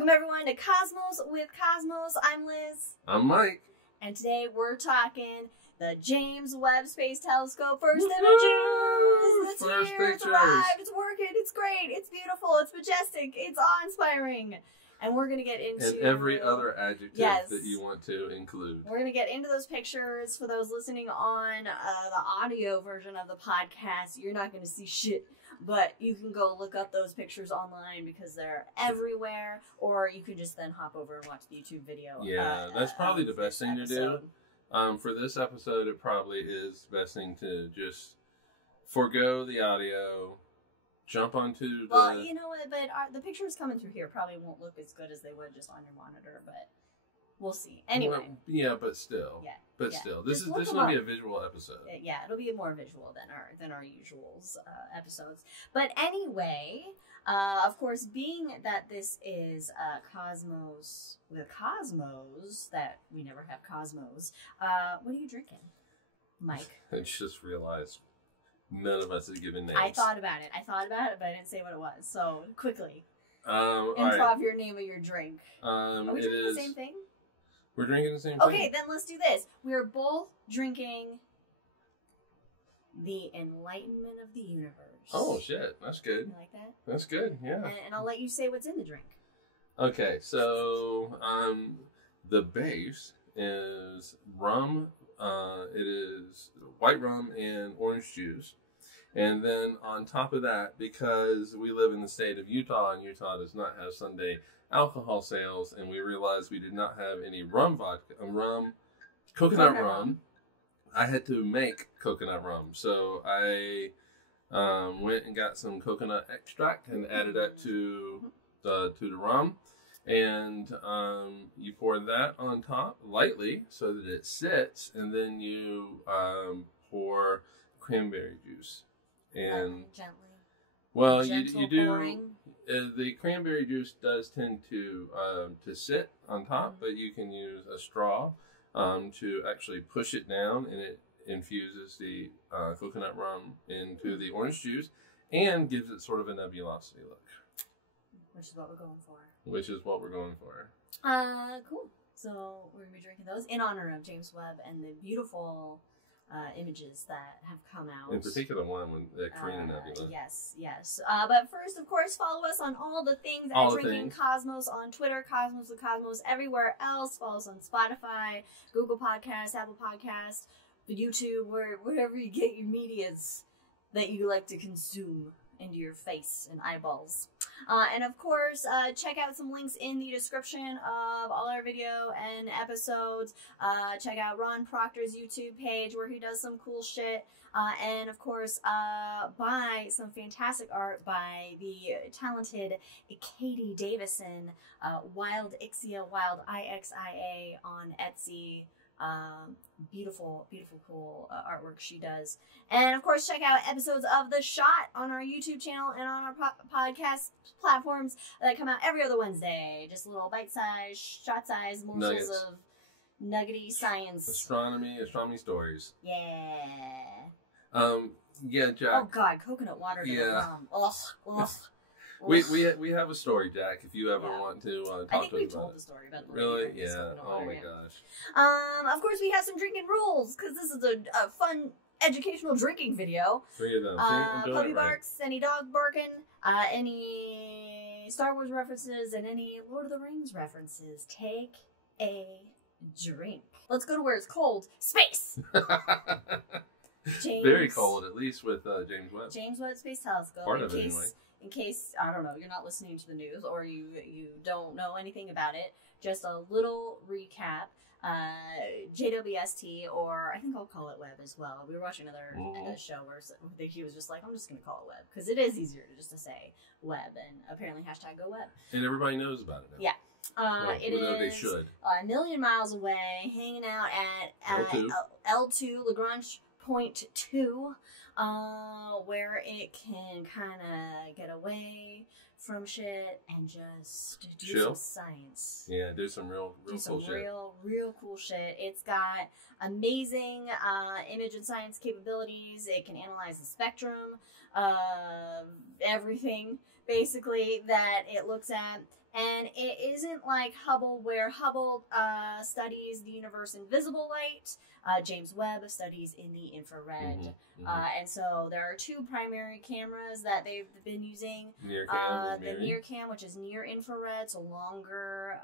Welcome everyone to Cosmos with Cosmos. I'm Liz. I'm Mike. And today we're talking the James Webb Space Telescope first images. It's First here, it's pictures. arrived, it's working, it's great, it's beautiful, it's majestic, it's awe-inspiring. And we're going to get into... And every other adjective that you want to include. We're going to get into those pictures. For those listening on the audio version of the podcast, you're not going to see shit. But you can go look up those pictures online because they're everywhere. Or you can just then hop over and watch the YouTube video. Yeah, that's probably the best thing to do. For this episode, it probably is the best thing to just forego the audio... Jump onto the... Well, you know what, but the pictures coming through here probably won't look as good as they would just on your monitor, but we'll see. Anyway. Well, yeah, but still. Yeah. But still. This will be a visual episode. Yeah, it'll be more visual than our usual episodes. But anyway, of course, being that this is Cosmos with Cosmos, that we never have Cosmos, what are you drinking, Mike? I just realized... None of us has given names. I thought about it, but I didn't say what it was. So, quickly. Improv right. Your name of your drink. Are we drinking the same thing? We're drinking the same thing. Okay, then let's do this. We're both drinking the Enlightenment of the Universe. Oh, shit. That's good. You like that? That's good, yeah. And I'll let you say what's in the drink. Okay, so the base is rum. It is white rum and orange juice. And then on top of that, because we live in the state of Utah, and Utah does not have Sunday alcohol sales, and we realized we did not have any coconut rum, I had to make coconut rum. So I went and got some coconut extract and added that to the rum. And you pour that on top lightly so that it sits, and then you pour cranberry juice. And gently. Well, Gentle you do. Pouring. The cranberry juice does tend to sit on top, but you can use a straw to actually push it down, and it infuses the coconut rum into the orange juice and gives it sort of a nebulosity look. Which is what we're going for. Cool. So we're going to be drinking those in honor of James Webb and the beautiful images that have come out. In particular, one with the Carina Nebula. Yes. But first, of course, follow us on all the things at Drinking Cosmos on Twitter, Cosmos with Cosmos, everywhere else. Follow us on Spotify, Google Podcasts, Apple Podcasts, YouTube, wherever you get your medias that you like to consume into your face and eyeballs. And of course, check out some links in the description of all our video and episodes. Check out Ron Proctor's YouTube page where he does some cool shit. And of course, buy some fantastic art by the talented Katie Davison, Wildixia, Wildixia on Etsy. Beautiful, cool artwork she does. And of course, check out episodes of The Shot on our YouTube channel and on our podcast platforms that come out every other Wednesday. Just little bite-sized, shot-sized morsels of nuggety science. Astronomy stories. Yeah. Yeah, Jack. Oh God, coconut water. Ugh. We have a story, Jack, if you ever want to talk to us about it. I think we told the story about the Really? Yeah. Oh my gosh. Of course, we have some drinking rules, because this is a fun, educational drinking video. 3 of them. Puppy barks, any dog barking, any Star Wars references, and any Lord of the Rings references. Take a drink. Let's go to where it's cold. Space! Very cold, at least with James Webb. James Webb Space Telescope. Part of it, anyway. In case, I don't know, you're not listening to the news or you don't know anything about it, just a little recap. JWST, or I think I'll call it Webb as well. We were watching another show where he was just like, I'm just going to call it Webb, because it is easier to say Webb, and apparently #GoWebb. And everybody knows about it now. Yeah. It is they should. A million miles away, hanging out at L2, Lagrange Point 2, where it can kind of get away from shit and just do some science. Yeah, do some real cool shit. Real cool shit. It's got amazing image and science capabilities. It can analyze the spectrum of everything, basically, that it looks at. And it isn't like Hubble, where Hubble studies the universe in visible light. James Webb studies in the infrared. And so there are two primary cameras that they've been using. The near cam, which is near infrared, so longer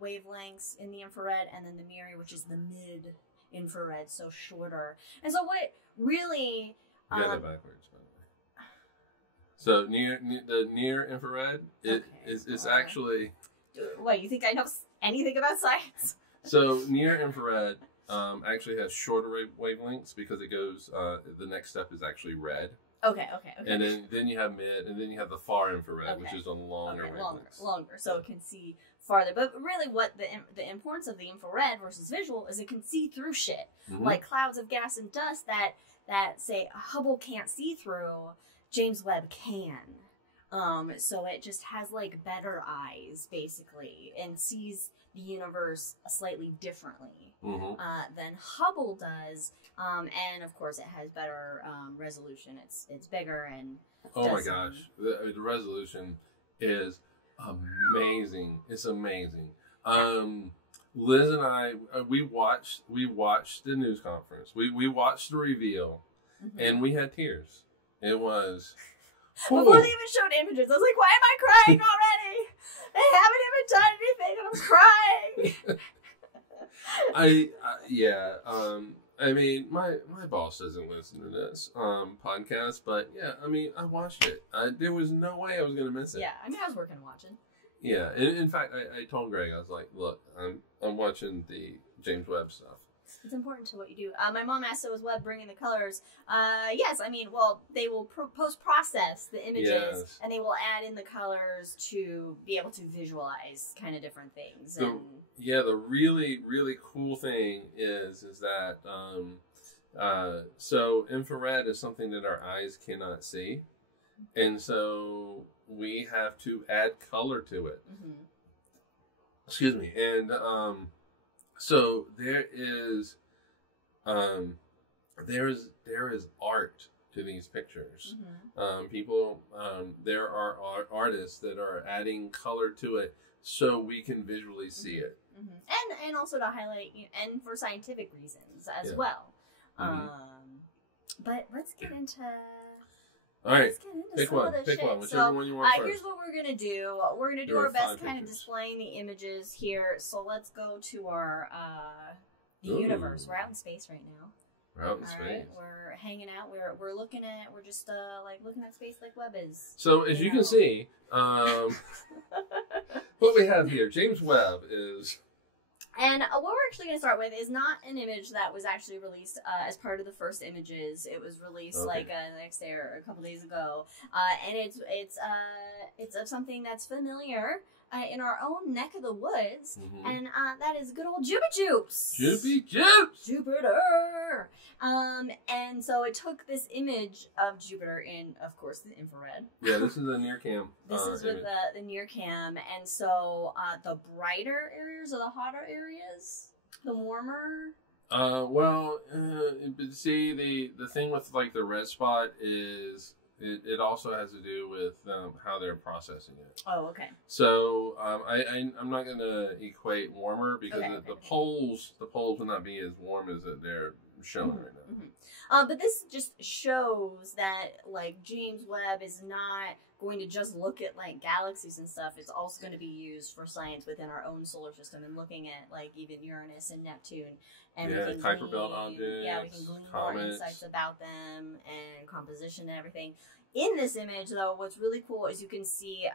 wavelengths in the infrared, and then the MIRI, which is the mid infrared, so shorter. And so what really... You got that backwards, by the way. So the near infrared is actually... What, you think I know anything about science? So near infrared actually has shorter wavelengths because it goes, the next step is actually red. Okay. And then you have mid, and then you have the far infrared, which is on longer wavelengths. Longer, so it can see farther. But really what the importance of the infrared versus visual is it can see through shit. Like clouds of gas and dust that say Hubble can't see through, James Webb can. So it just has like better eyes basically and sees the universe slightly differently than Hubble does. And of course it has better resolution. It's bigger and oh my gosh, the resolution is amazing. It's amazing. Liz and I, we watched the news conference. We watched the reveal, and we had tears. It was before they even showed images. I was like, why am I crying already? They haven't even done anything, and I'm crying. I mean, my boss doesn't listen to this podcast, but yeah, I mean, I watched it. There was no way I was going to miss it. Yeah, I mean, I was working watching. Yeah, in fact, I told Greg, I was like, look, I'm watching the James Webb stuff. It's important to what you do. My mom asked, so is Webb bringing the colors? Yes, I mean, well, they will post-process the images, and they will add in the colors to be able to visualize kind of different things. The really, really cool thing is that, so infrared is something that our eyes cannot see, and so we have to add color to it. Excuse me. And so there is art to these pictures. People, there are artists that are adding color to it so we can visually see it. And also to highlight, and for scientific reasons as well. But let's get into... All right, pick one, whichever one you want first. Here's what we're going to do. We're going to do our best kind of displaying the images here. So let's go to our the universe. We're out in space right now. We're out in space. Right? We're hanging out. We're looking at, we're just like looking at space like Webb is. So as you can see, what we have here, James Webb is... And what we're actually going to start with is not an image that was actually released as part of the first images. It was released like the next day or a couple days ago, and it's of something that's familiar in our own neck of the woods, and that is good old Jupiter. And so it took this image of Jupiter in, of course, the infrared. Yeah, this is the near cam. This is with the near cam, and so the brighter areas or the hotter areas, the warmer. See, the thing with like the red spot is it also has to do with how they're processing it. Oh, okay. So I'm not going to equate warmer because the poles will not be as warm as they're showing right now. But this just shows that like James Webb is not going to just look at like galaxies and stuff. It's also going to be used for science within our own solar system and looking at like even Uranus and Neptune. And Kuiper Belt objects. Yeah, we can glean more insights about them and composition and everything. In this image, though, what's really cool is you can see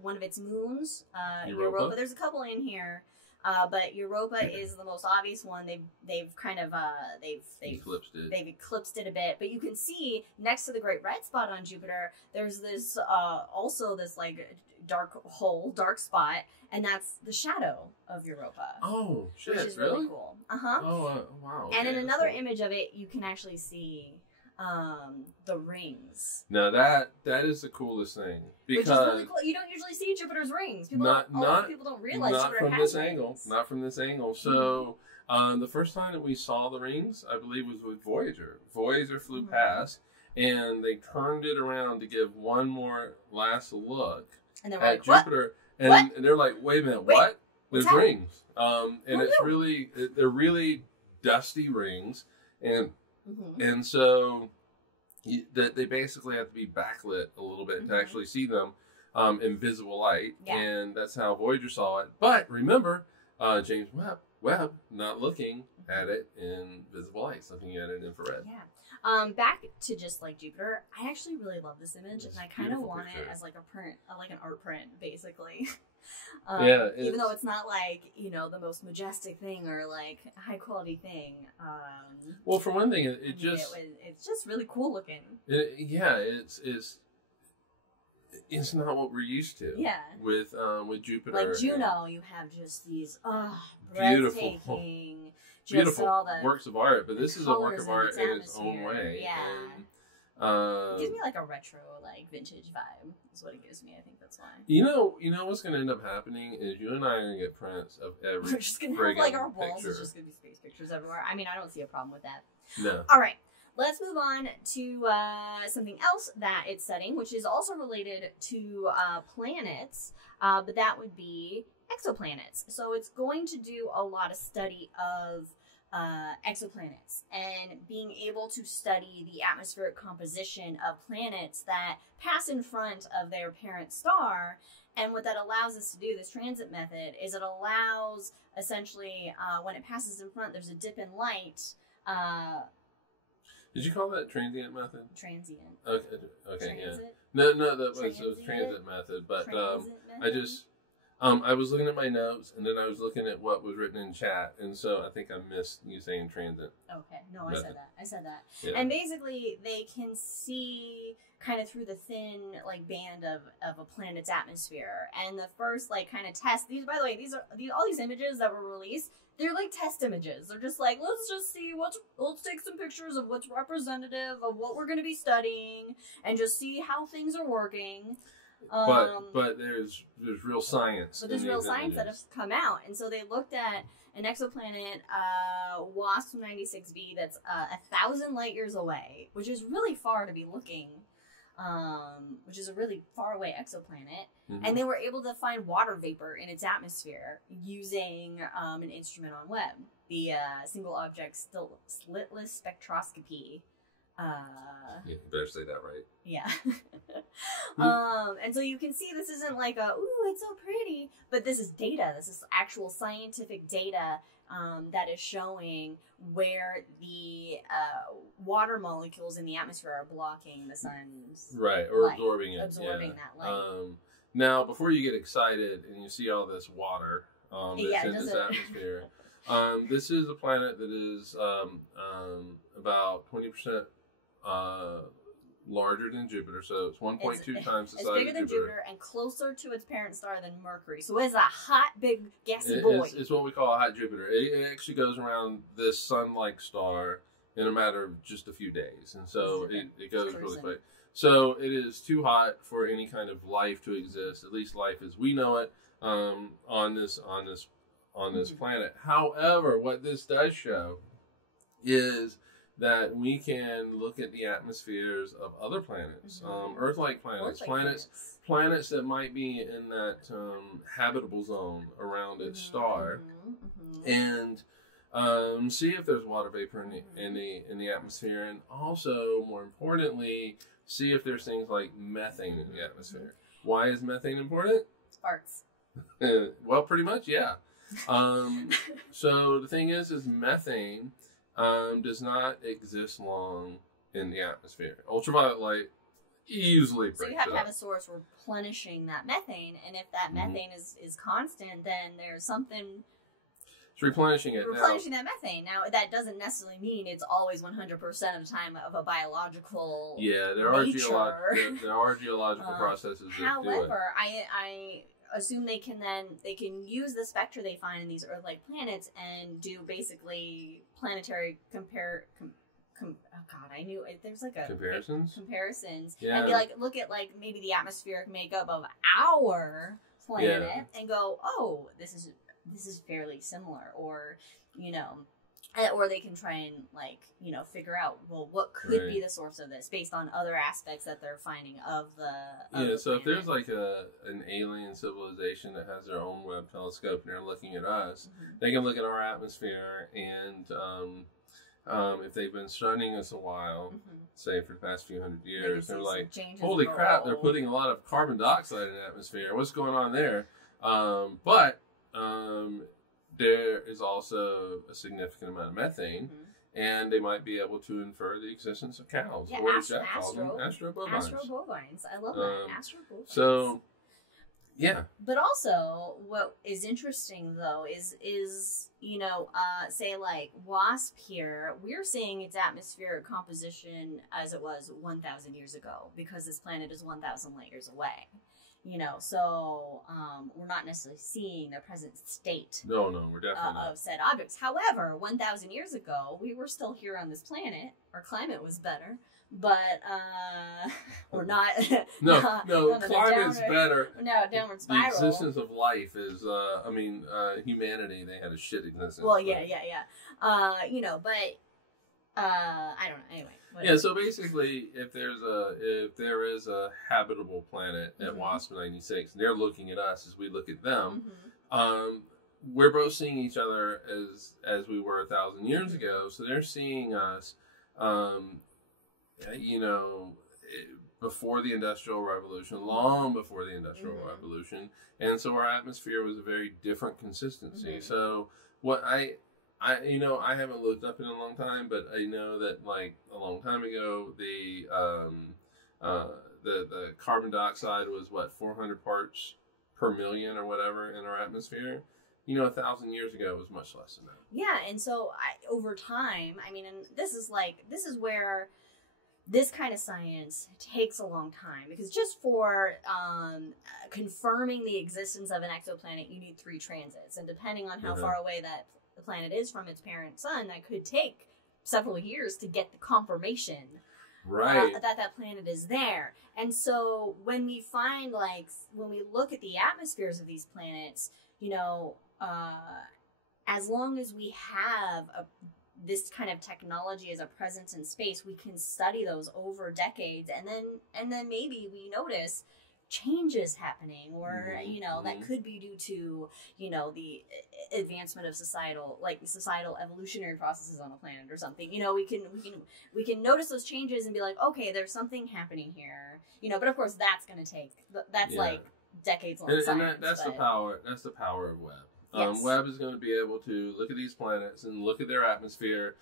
one of its moons, Europa. There's a couple in here. But Europa is the most obvious one. They've kind of they've eclipsed it a bit. But you can see next to the great red spot on Jupiter, there's this also this like dark spot, and that's the shadow of Europa. Oh shit! Which is really cool. Oh wow! And in another image of it, you can actually see the rings. Now that is the coolest thing because which is really cool. You don't usually see Jupiter's rings. People don't realize Jupiter has rings. Not from this angle. So the first time that we saw the rings, I believe, was with Voyager. Voyager flew past, and they turned it around to give one more last look at Jupiter. And they're like, wait a minute, what? There's rings. They're really dusty rings. And so they basically have to be backlit a little bit to actually see them in visible light. Yeah. And that's how Voyager saw it. But remember, James Webb not looking at it in visible light, looking at it in infrared. Yeah. Back to just like Jupiter, I actually really love this image, and I kind of want it as like a print, like an art print, basically. Even though it's not like, you know, the most majestic thing or like high quality thing. Well, for one thing, it's just really cool looking. It's not what we're used to. Yeah. With Jupiter. Like Juno, you have just these breathtaking. Beautiful works of art, but this is a work of art in its own way. Yeah. And, it gives me like a retro, like vintage vibe. Is what it gives me. I think that's why. You know what's going to end up happening is you and I are going to get prints of every. We're just going to have like our walls is just going to be space pictures everywhere. I mean, I don't see a problem with that. No. All right. Let's move on to something else that it's studying, which is also related to planets, but that would be exoplanets. So it's going to do a lot of study of exoplanets and being able to study the atmospheric composition of planets that pass in front of their parent star. And what that allows us to do, this transit method, is it allows essentially when it passes in front, there's a dip in light. Did you call that transient method? Transient. Okay, transit? yeah. No, that was transit method. But I was looking at my notes, and then I was looking at what was written in chat, and so I think I missed you saying transit. Okay, no, I said that. Yeah. And basically, they can see kind of through the thin like band of a planet's atmosphere. And the first like kind of test. These, by the way, all these images that were released. They're like test images. They're just like, let's just see let's take some pictures of what's representative of what we're going to be studying and just see how things are working. But there's real science. But there's real science that has come out. And so they looked at an exoplanet, WASP 96b, that's 1,000 light years away, which is really far to be looking. Which is a really far away exoplanet, and they were able to find water vapor in its atmosphere using an instrument on Webb, the single object slitless spectroscopy. You better say that right. Yeah. And so you can see this isn't like ooh, it's so pretty, but this is data. This is actual scientific data that is showing where the water molecules in the atmosphere are blocking the sun's light, or light, absorbing that light. Now, before you get excited and you see all this water that's in this atmosphere, this is a planet that is about 20% larger than Jupiter, so it's 1.2 times the size of Jupiter. It's bigger than Jupiter and closer to its parent star than Mercury. So it's a hot, big, gassy boy. It's what we call a hot Jupiter. It actually goes around this sun-like star in a matter of just a few days, and so it goes really quick. So it is too hot for any kind of life to exist, at least life as we know it, on this planet. However, what this does show is that we can look at the atmospheres of other planets, Earth-like planets, planets that might be in that habitable zone around its star, and see if there's water vapor in the atmosphere, and also, more importantly, see if there's things like methane in the atmosphere. Why is methane important? Farts. Well, pretty much, yeah. So the thing is methane does not exist long in the atmosphere. Ultraviolet light easily breaks it up. So you have to have a source replenishing that methane, and if that methane is constant, then there's something... It's replenishing it. Replenishing that methane. Now, that doesn't necessarily mean it's always 100% of the time of a biological there are geological processes that do it. However, I assume they can use the spectra they find in these Earth-like planets and do basically planetary there's like a comparisons, and be like, look at like maybe the atmospheric makeup of our planet and go, oh, this is fairly similar, or Or they can try and, like, you know, figure out, well, what could be the source of this based on other aspects that they're finding of the so if there's like an alien civilization that has their own Webb telescope and they're looking at us, they can look at our atmosphere, and if they've been studying us a while, say for the past few hundred years, they're like, holy crap, they're putting a lot of carbon dioxide in the atmosphere. What's going on there? But there is also a significant amount of methane, and they might be able to infer the existence of cows. Yeah, or as Jack calls them, astrobovines. Astrobovines. I love that. Astrobovines. So, yeah. But also, what is interesting, though, is you know, say, like, WASP here, we're seeing its atmospheric composition as it was 1,000 years ago, because this planet is 1,000 light years away. You know, so we're not necessarily seeing the present state. No, we're definitely not. Of said objects. However, 1,000 years ago, we were still here on this planet. Our climate was better, but we're not. No, climate's better. No, downward spiral. The existence of life is. Humanity, they had a shit existence. Well, yeah. You know, but I don't know. Anyway. Whatever. Yeah, so basically, if there is a habitable planet at WASP 96, and they're looking at us as we look at them, we're both seeing each other as we were 1,000 years ago. So they're seeing us, you know, before the Industrial Revolution, long before the Industrial Revolution, and so our atmosphere was a very different consistency. So what I haven't looked up in a long time, but I know that, like, a long time ago, the carbon dioxide was 400 parts per million or whatever in our atmosphere. You know, 1,000 years ago it was much less than that. Yeah, and so over time, I mean, and this is where this kind of science takes a long time, because just for confirming the existence of an exoplanet, you need 3 transits, and depending on how far away that the planet is from its parent sun, that could take several years to get the confirmation that planet is there. And so when we find, like, when we look at the atmospheres of these planets, you know, as long as we have this kind of technology as a presence in space, we can study those over decades, and then maybe we notice changes happening, or you know, that could be due to, you know, the advancement of societal evolutionary processes on the planet or something. You know, we can notice those changes and be like, okay, there's something happening here. You know, but of course that's going to take like decades long science. And that's the power of Webb. Webb is going to be able to look at these planets and look at their atmospheres,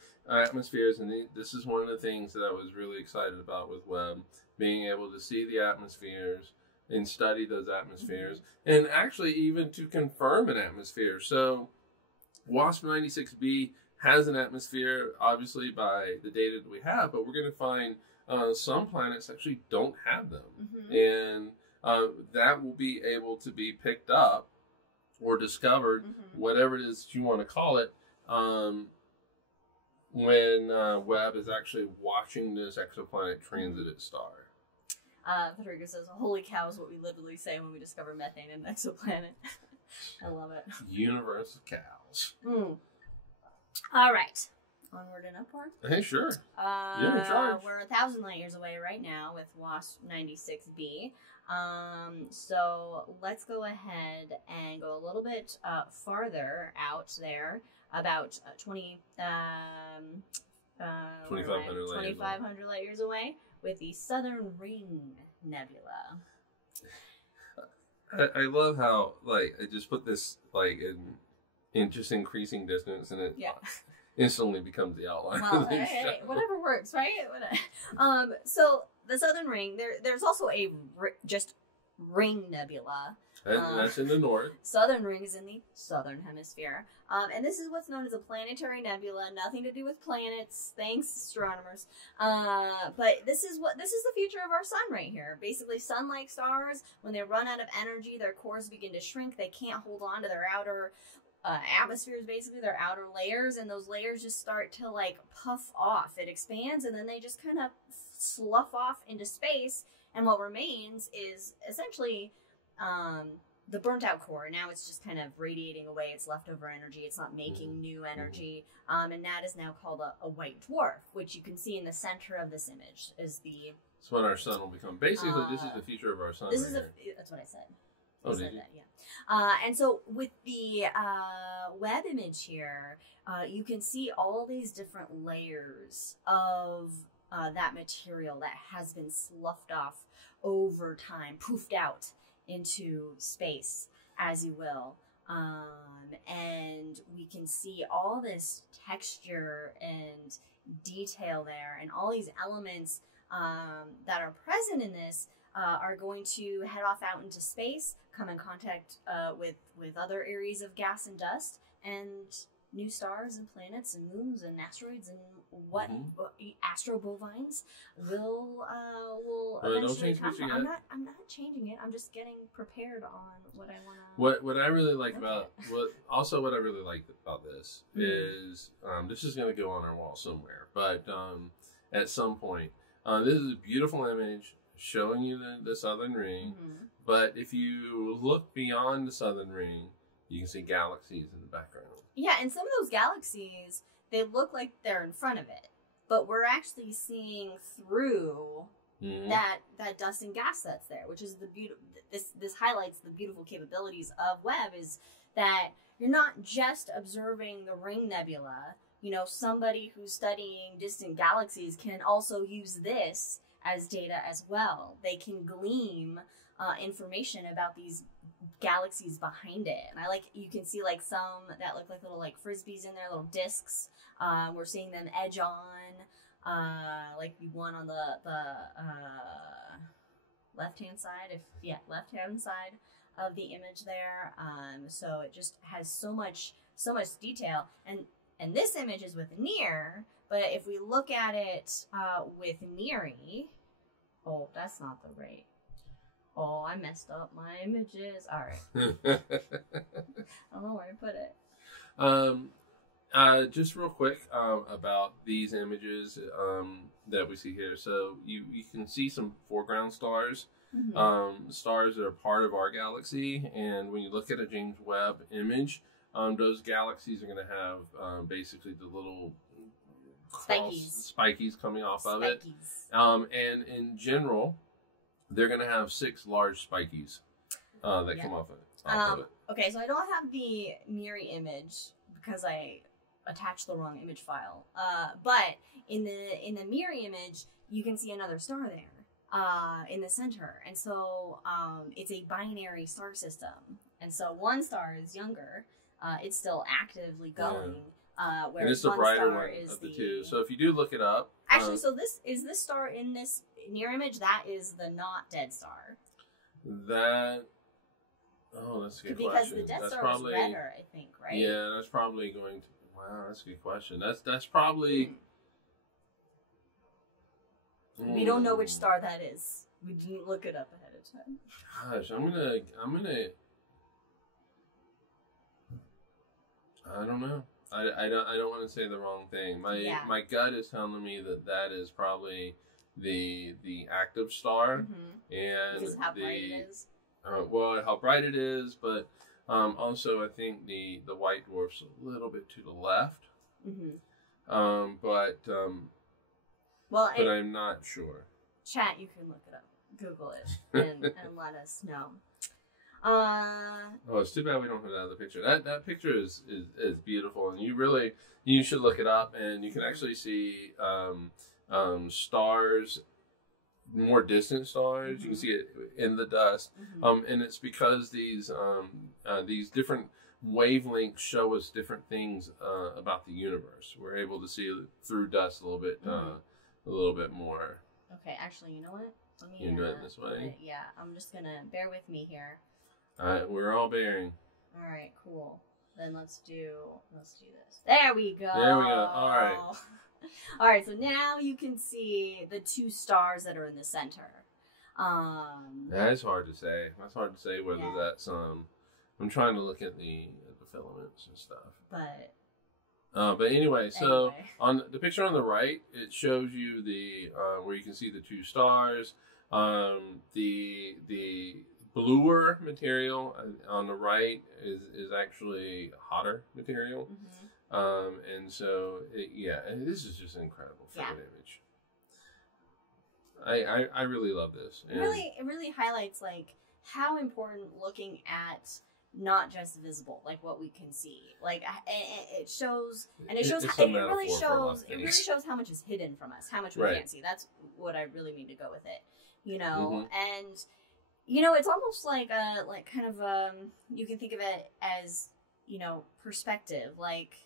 and this is one of the things that I was really excited about with Webb, being able to see the atmospheres and study those atmospheres, and actually even to confirm an atmosphere. So WASP 96b has an atmosphere, obviously, by the data that we have, but we're going to find some planets actually don't have them. And that will be able to be picked up or discovered, whatever it is you want to call it, when Webb is actually watching this exoplanet transit its star. Federico says, holy cow is what we literally say when we discover methane in an exoplanet. I love it. Universe of cows. All right. Onward and upward? Hey, sure. You're in charge. We're 1,000 light years away right now with WASP 96b. So let's go ahead and go a little bit farther out there, about 2,500 light years away, with the Southern Ring Nebula. I love how, like, I just put this, like, in just increasing distance, and it instantly becomes the outline. Well, hey, whatever works, right? So the Southern Ring, there's also a just ring nebula. That's in the north. Southern Ring is in the southern hemisphere. And this is what's known as a planetary nebula. Nothing to do with planets. Thanks, astronomers. But this is the future of our sun right here. Basically, sun-like stars, when they run out of energy, their cores begin to shrink. They can't hold on to their outer atmospheres, basically their outer layers, and those layers just start to, like, puff off. It expands, and then they just kind of slough off into space. And what remains is essentially the burnt out core. Now it's just kind of radiating away its leftover energy. It's not making new energy. And that is now called a white dwarf, which you can see in the center of this image is the... It's what our sun will become. Basically, this is the future of our sun. That's what I said. Did you? And so with the Webb image here, you can see all these different layers of that material that has been sloughed off over time, poofed out into space, as you will. And we can see all this texture and detail there, and all these elements that are present in this are going to head off out into space, come in contact with other areas of gas and dust, and new stars and planets and moons and asteroids and what astrobovines will eventually come. I'm not changing it. I'm just getting prepared on what I want to. What I really like about what I really like about this is this is going to go on our wall somewhere, but at some point, this is a beautiful image showing you the southern ring. But if you look beyond the southern ring, you can see galaxies in the background. Yeah, and some of those galaxies, they look like they're in front of it, but we're actually seeing through that dust and gas that's there, which is the this highlights the beautiful capabilities of Webb, is that you're not just observing the Ring Nebula. You know, somebody who's studying distant galaxies can also use this as data as well. They can glean information about these galaxies behind it, and you can see like some that look like little like frisbees in there, little discs. We're seeing them edge on, like the one on the left hand side, left hand side of the image there. So it just has so much detail, and this image is with near, but if we look at it with neary, oh, that's not the right. Oh, I messed up my images. All right. I don't know where to put it. Just real quick about these images that we see here. So you can see some foreground stars, stars that are part of our galaxy. And when you look at a James Webb image, those galaxies are going to have basically the little spikies coming off of it. And in general, they're going to have 6 large spikies that come off of it. Okay, so I don't have the Miri image because I attached the wrong image file. But in the Miri image, you can see another star there in the center. And so it's a binary star system. And so one star is younger. It's still actively going. Whereas and it's the brighter one of the two. So if you do look it up. Actually, so this star in this near image, that is the not dead star. That's a good question. Because the dead star was redder, I think, right? Yeah, that's probably going to. Wow, that's a good question. That's probably. We don't know which star that is. We didn't look it up ahead of time. Gosh, I'm gonna. I don't know. I don't want to say the wrong thing. My gut is telling me that is probably the active star, and because how bright it is. How bright it is, but also I think the white dwarf's a little bit to the left. But I'm not sure. Chat, you can look it up, Google it, and let us know. It's too bad we don't have that other picture. That picture is beautiful, and you should look it up, and you can actually see stars, more distant stars. You can see it in the dust, and it's because these different wavelengths show us different things about the universe. We're able to see through dust a little bit more. Okay, actually, you know what? Let me do it this way. Yeah, I'm just gonna bear with me here. We're all bearing. All right, cool. Then let's do this. There we go. All right. All right. So now you can see the 2 stars that are in the center. That's hard to say. That's hard to say whether that's I'm trying to look at the filaments and stuff. But anyway, so on the picture on the right, it shows you the where you can see the 2 stars. The bluer material. On the right is actually hotter material. And so, and this is just an incredible freaking image. I really love this. And it really highlights like how important looking at not just visible, like what we can see, like it shows, and it really shows how much is hidden from us, how much we can't see. That's what I really mean to go with it, you know. And you know, it's almost like kind of you can think of it as, you know, perspective, like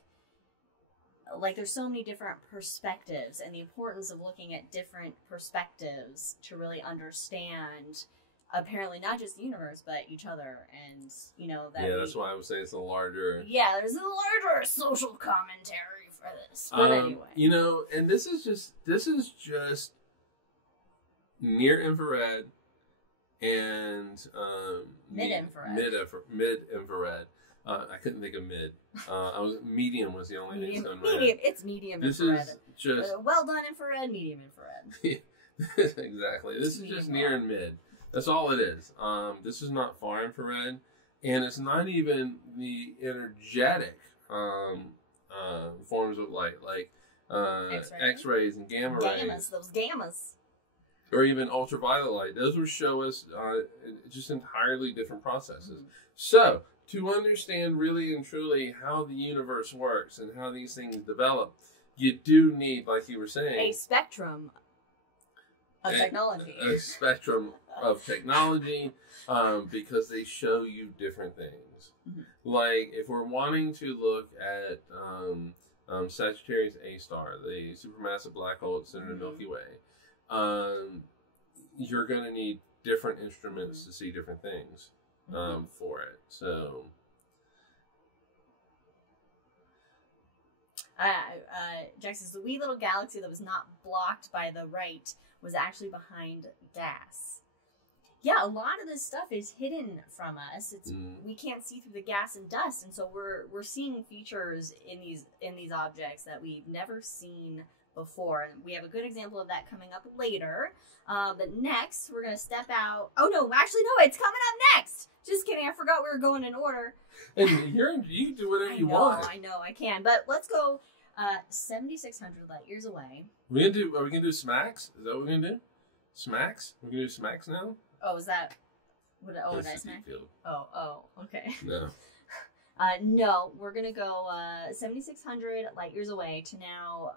there's so many different perspectives, and the importance of looking at different perspectives to really understand apparently not just the universe, but each other, and, you know, that that's why I would say it's a larger... Yeah, there's a larger social commentary for this. But anyway. You know, and this is just near infrared and mid-infrared. I couldn't think of mid. Medium was the only thing. Medium. It's medium infrared. This is just... well done infrared, medium infrared. Exactly. This is just near and mid. That's all it is. This is not far infrared, and it's not even the energetic forms of light, like X-rays and gamma rays. Those gammas. Or even ultraviolet light. Those will show us just entirely different processes. So, to understand really and truly how the universe works and how these things develop, you do need, like you were saying, a spectrum of technology. A spectrum of technology, because they show you different things. Like, if we're wanting to look at Sagittarius A star, the supermassive black hole at the center of the Milky Way, you're going to need different instruments to see different things for it. So, Jack says the wee little galaxy that was not blocked by the right was actually behind gas. Yeah, a lot of this stuff is hidden from us. It's we can't see through the gas and dust, and so we're seeing features in these objects that we've never seen before. And we have a good example of that coming up later. But next, we're gonna step out. Oh no, actually no, it's coming up next. Just kidding. I forgot we were going in order. And you can do whatever you want. I know, I can. But let's go 7,600 light years away. Are we gonna do smacks? Is that what we're gonna do? Smacks? We're gonna do smacks now? Oh, is that? Did I smack? Oh, okay. No. No, we're gonna go 7,600 light years away to now,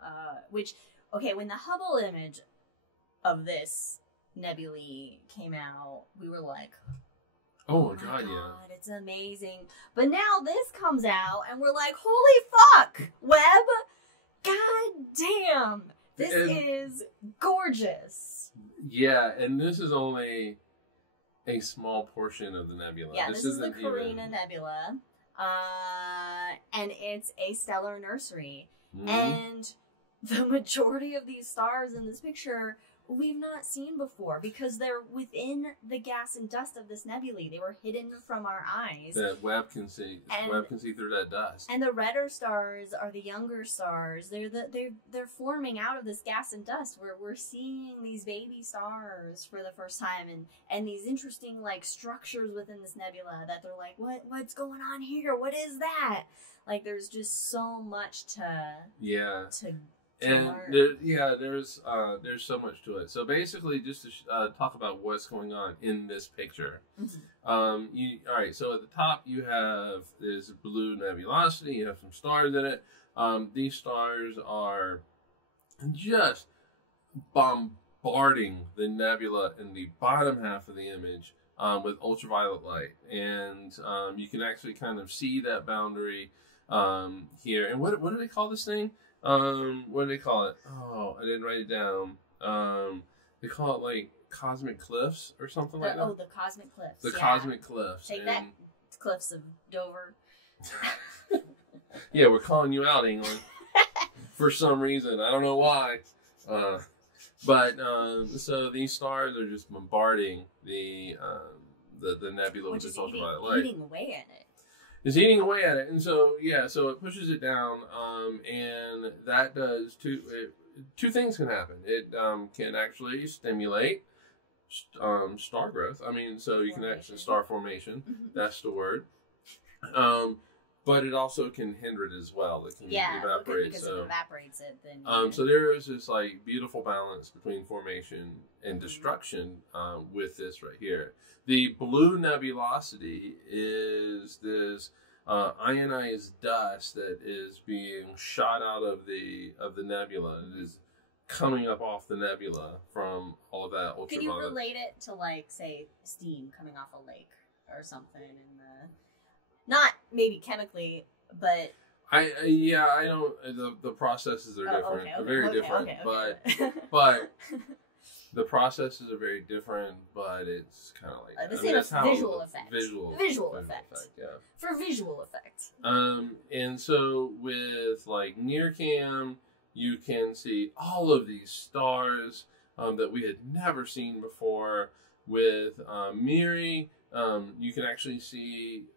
when the Hubble image of this nebulae came out, we were like, oh my god, yeah. It's amazing. But now this comes out, and we're like, holy fuck, Webb! God damn! This is gorgeous. Yeah, and this is only a small portion of the nebula. Yeah, this is the Carina Nebula. And it's a stellar nursery. And the majority of these stars in this picture we've not seen before because they're within the gas and dust of this nebulae. They were hidden from our eyes. That Webb can see. Webb can see through that dust. And the redder stars are the younger stars. They're forming out of this gas and dust where we're seeing these baby stars for the first time, and these interesting like structures within this nebula that they're like, what's going on here? What is that? Like, there's just so much to and there's so much to it. So basically, just to talk about what's going on in this picture. All right. So at the top, you have this blue nebulosity. You have some stars in it. These stars are just bombarding the nebula in the bottom half of the image with ultraviolet light, and you can actually kind of see that boundary here. And what do they call this thing? What do they call it? Oh, I didn't write it down. They call it like cosmic cliffs or something like that. Oh, the cosmic cliffs. The cosmic cliffs. Take that, cliffs of Dover. Yeah, we're calling you out, England, for some reason. I don't know why. So these stars are just bombarding the nebula with this ultraviolet light. Eating away at it. Is eating away at it, and so so it pushes it down, and that does two things can happen. It can actually stimulate star growth. I mean, so you can actually star formation. Mm-hmm. That's the word. But it also can hinder it as well. It can evaporate. Because if it evaporates it, then so there is this like beautiful balance between formation and destruction with this right here. The blue nebulosity is this ionized dust that is being shot out of the nebula. It is coming up off the nebula from all of that ultraviolet. Can you relate it to, like, say, steam coming off a lake or something in the... Not maybe chemically, but... I don't... The processes are different. Okay, very different. But the processes are very different, but it's kind of like... the same visual effect. Visual effect, yeah. For visual effect. And so with, like, NIRCam... You can see all of these stars that we had never seen before. With MIRI, you can actually see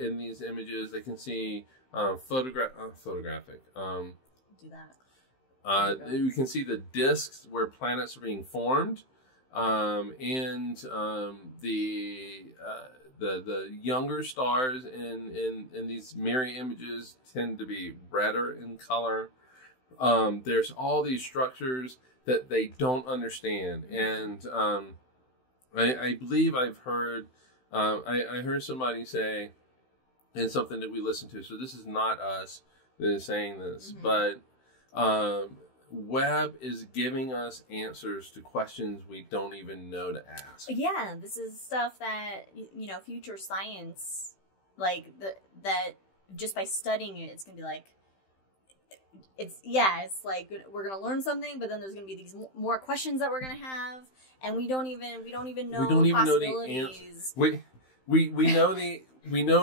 in these images, they can see photographic. Do that. You can see the disks where planets are being formed, and the younger stars in these MIRI images tend to be redder in color. There's all these structures that they don't understand, and I believe I've heard I heard somebody say, and something that we listen to. So this is not us that is saying this, but Webb is giving us answers to questions we don't even know to ask. Yeah, this is stuff that future science, like that just by studying it, it's gonna be like. It's like we're gonna learn something, but then there's gonna be these more questions that we're gonna have, and we don't even know the answers. We know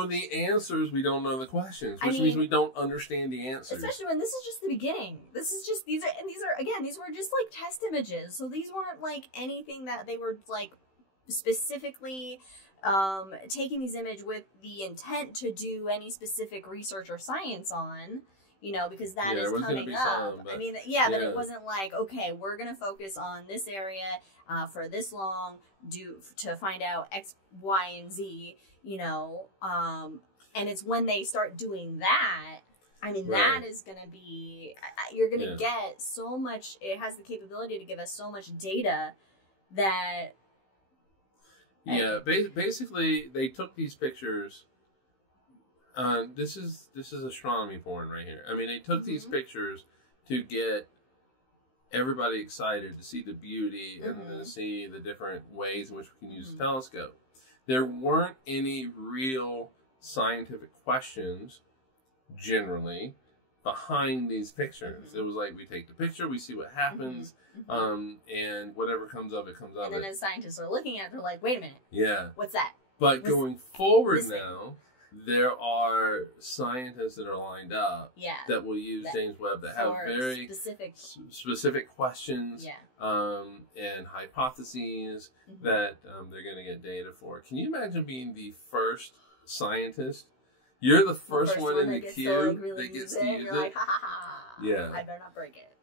the answers. We don't know the questions, which means we don't understand the answers. Especially when this is just the beginning. These were just like test images. So these weren't like anything that they were like specifically taking these images with the intent to do any specific research or science on. Because that is coming up. But it wasn't like, okay, we're going to focus on this area for this long to find out X, Y, and Z, and it's when they start doing that, that is going to be, you're going to get so much, it has the capability to give us so much data that... Yeah, basically, they took these pictures... This is astronomy porn right here. They took these pictures to get everybody excited to see the beauty and to see the different ways in which we can use the telescope. There weren't any real scientific questions, generally, behind these pictures. It was like, we take the picture, we see what happens, and whatever comes of it, comes of it. And then as scientists are looking at it, they're like, wait a minute. Yeah. What's that? But going forward now... There are scientists that are lined up that will use James Webb that have very specific questions and hypotheses that they're going to get data for. Can you imagine being the first scientist? You're the first one in the queue that gets to use it. Like, ha ha ha. Yeah. I better not break it.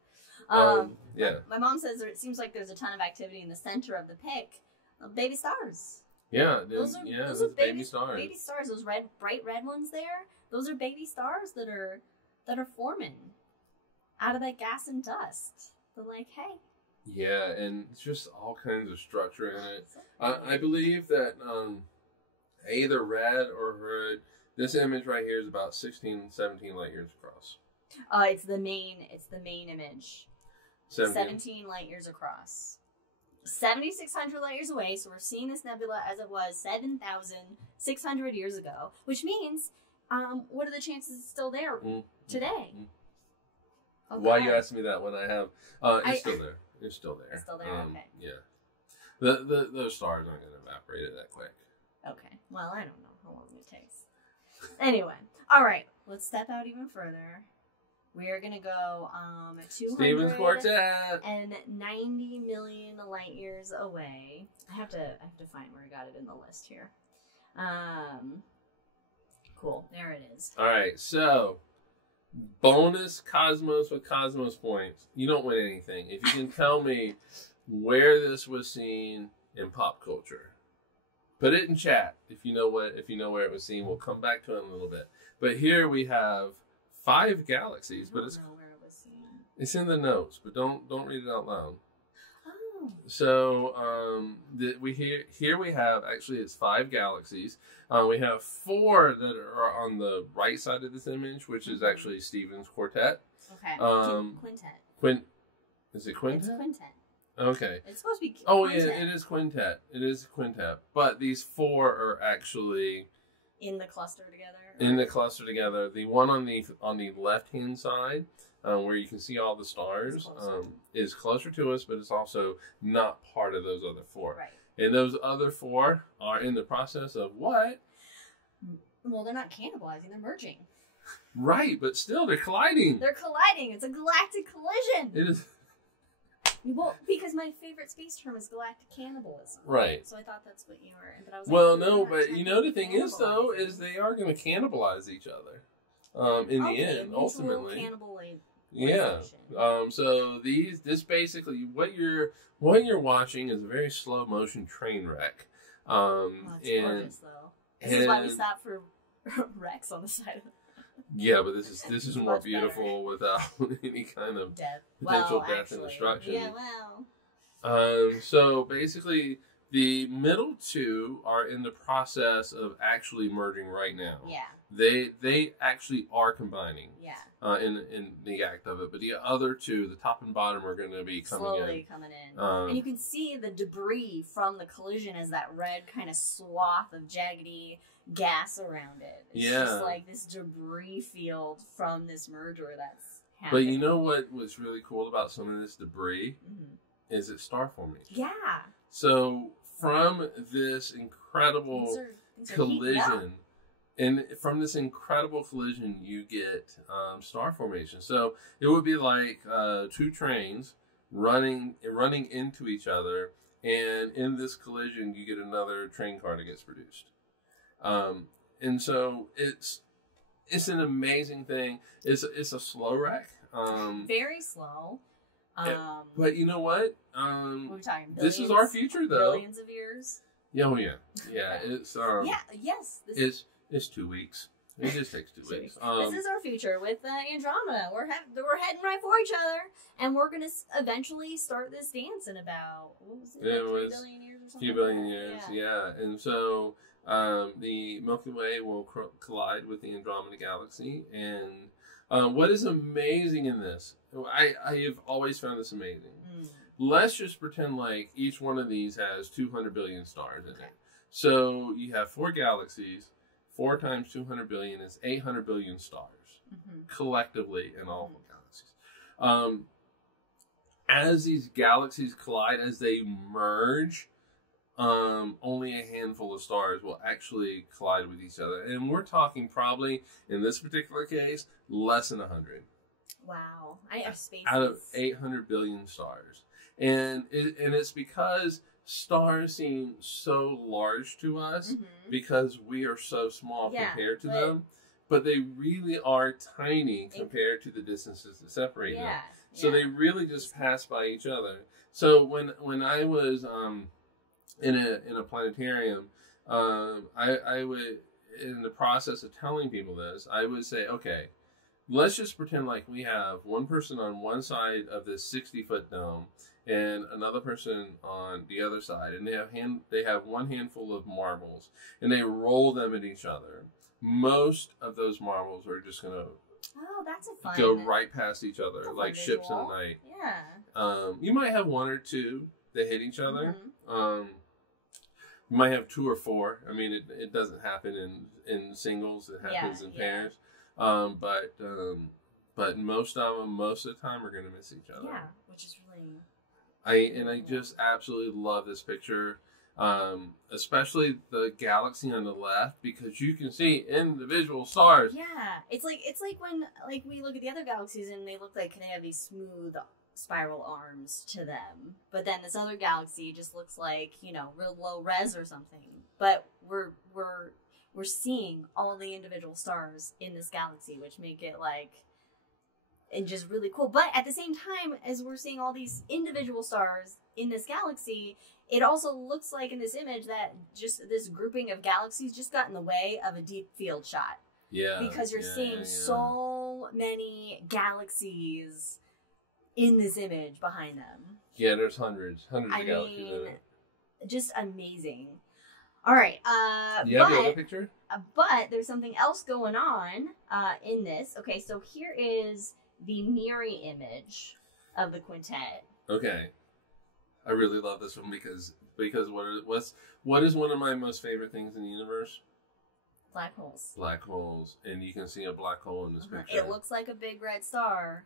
My mom says it seems like there's a ton of activity in the center of the pic of baby stars. Yeah, those are baby stars. Baby stars, those bright red ones there. Those are baby stars that are forming out of that gas and dust. They're like, hey. Yeah, and it's just all kinds of structure in it. I believe that either read or heard this image right here is about 16, 17 light years across. It's the main image. 17 light years across. 7,600 light years away, so we're seeing this nebula as it was 7,600 years ago, which means, what are the chances it's still there today? Okay. Why you asking me that when I have? It's still there. It's still there. It's still there. Okay. Yeah. Those stars aren't going to evaporate it that quick. Okay. Well, I don't know how long it takes. Anyway, all right. Let's step out even further. We're going to go 290 million light years away. I have to find where I got it in the list here. Cool. There it is. All right. So, bonus Cosmos with Cosmos points. You don't win anything. If you can tell me where this was seen in pop culture? Put it in chat if you know where it was seen. We'll come back to it in a little bit. But here we have 5 galaxies, but it's it's in the notes, but don't read it out loud. Oh. So here we have actually it's 5 galaxies. We have 4 that are on the right side of this image, which is actually Stephen's quartet. Okay. Quintet. Is it quintet? It's quintet. Okay. It's supposed to be quintet. Oh, yeah, it is quintet. It is quintet. But these 4 are actually in the cluster together. In the cluster together. The one on the left-hand side, where you can see all the stars, is closer to us, but it's also not part of those other 4. Right. And those other 4 are in the process of what? Well, they're not cannibalizing, they're merging. Right, but still, they're colliding. They're colliding. It's a galactic collision. It is. Well, because my favorite space term is galactic cannibalism. Right. So I thought that's what you were. But I was well, no, but you know the thing is, though, is they are going to cannibalize each other. In the end, ultimately. Yeah. So this basically what you're watching is a very slow motion train wreck. It's gorgeous, though. This is why we stop for wrecks on the side of it. Yeah, but this is more beautiful without any kind of potential death and destruction. Yeah, well. So basically, the middle 2 are in the process of actually merging right now. Yeah. They actually are combining. Yeah. In the act of it, but the other 2, the top and bottom, are going to be slowly coming in. And you can see the debris from the collision as that red kind of swath of jaggedy gas around it. It's just like this debris field from this merger that's happening. But you know what was really cool about some of this debris is it's star formation. Yeah. So from this incredible collision. And from this incredible collision, you get star formation. So it would be like 2 trains running into each other, and in this collision, you get another train car that gets produced. And so it's an amazing thing. It's a slow wreck. Very slow. But you know what? We're talking this is our future, though. Billions of years. Yeah, oh yeah, yeah. It's yes. It's 2 weeks. It just takes 2 weeks. This is our future with Andromeda. We're heading right for each other, and we're gonna eventually start this dance in about 3 billion years or something. A few billion years, yeah. And so the Milky Way will collide with the Andromeda Galaxy. And what is amazing in this, I have always found this amazing. Let's just pretend like each one of these has 200 billion stars in it. So you have 4 galaxies. 4 times 200 billion is 800 billion stars collectively in all the galaxies. As these galaxies collide, as they merge, only a handful of stars will actually collide with each other. And we're talking probably, in this particular case, less than 100. Wow. I have space. Out of 800 billion stars. And it's because stars seem so large to us because we are so small compared to them, but they really are tiny compared to the distances that separate them. So they really just pass by each other. So when I was in a planetarium, I would, in the process of telling people this, I would say, okay, let's just pretend like we have one person on one side of this 60-foot dome and another person on the other side, and they have one handful of marbles, and they roll them at each other. Most of those marbles are just gonna go right past each other, like ships in the night. Yeah. You might have 1 or 2 that hit each other. You might have 2 or 4. I mean, it doesn't happen in singles. It happens in pairs. But most of them, most of the time, are gonna miss each other. Yeah, which is really. I just absolutely love this picture, especially the galaxy on the left, because you can see individual stars. Yeah, it's like when we look at the other galaxies and they look like they have these smooth spiral arms to them, but then this other galaxy just looks like real low res or something. But we're seeing all the individual stars in this galaxy, which make it like and just really cool. But at the same time, as we're seeing all these individual stars in this galaxy, it also looks like in this image that just this grouping of galaxies just got in the way of a deep field shot. Yeah. Because you're seeing so many galaxies in this image behind them. Yeah, there's hundreds of galaxies in it. Just amazing. All right. You have the other picture? But there's something else going on in this. Okay, so here is the Miri image of the quintet. Okay. I really love this one because what is one of my most favorite things in the universe? Black holes. Black holes. And you can see a black hole in this picture. It looks like a big red star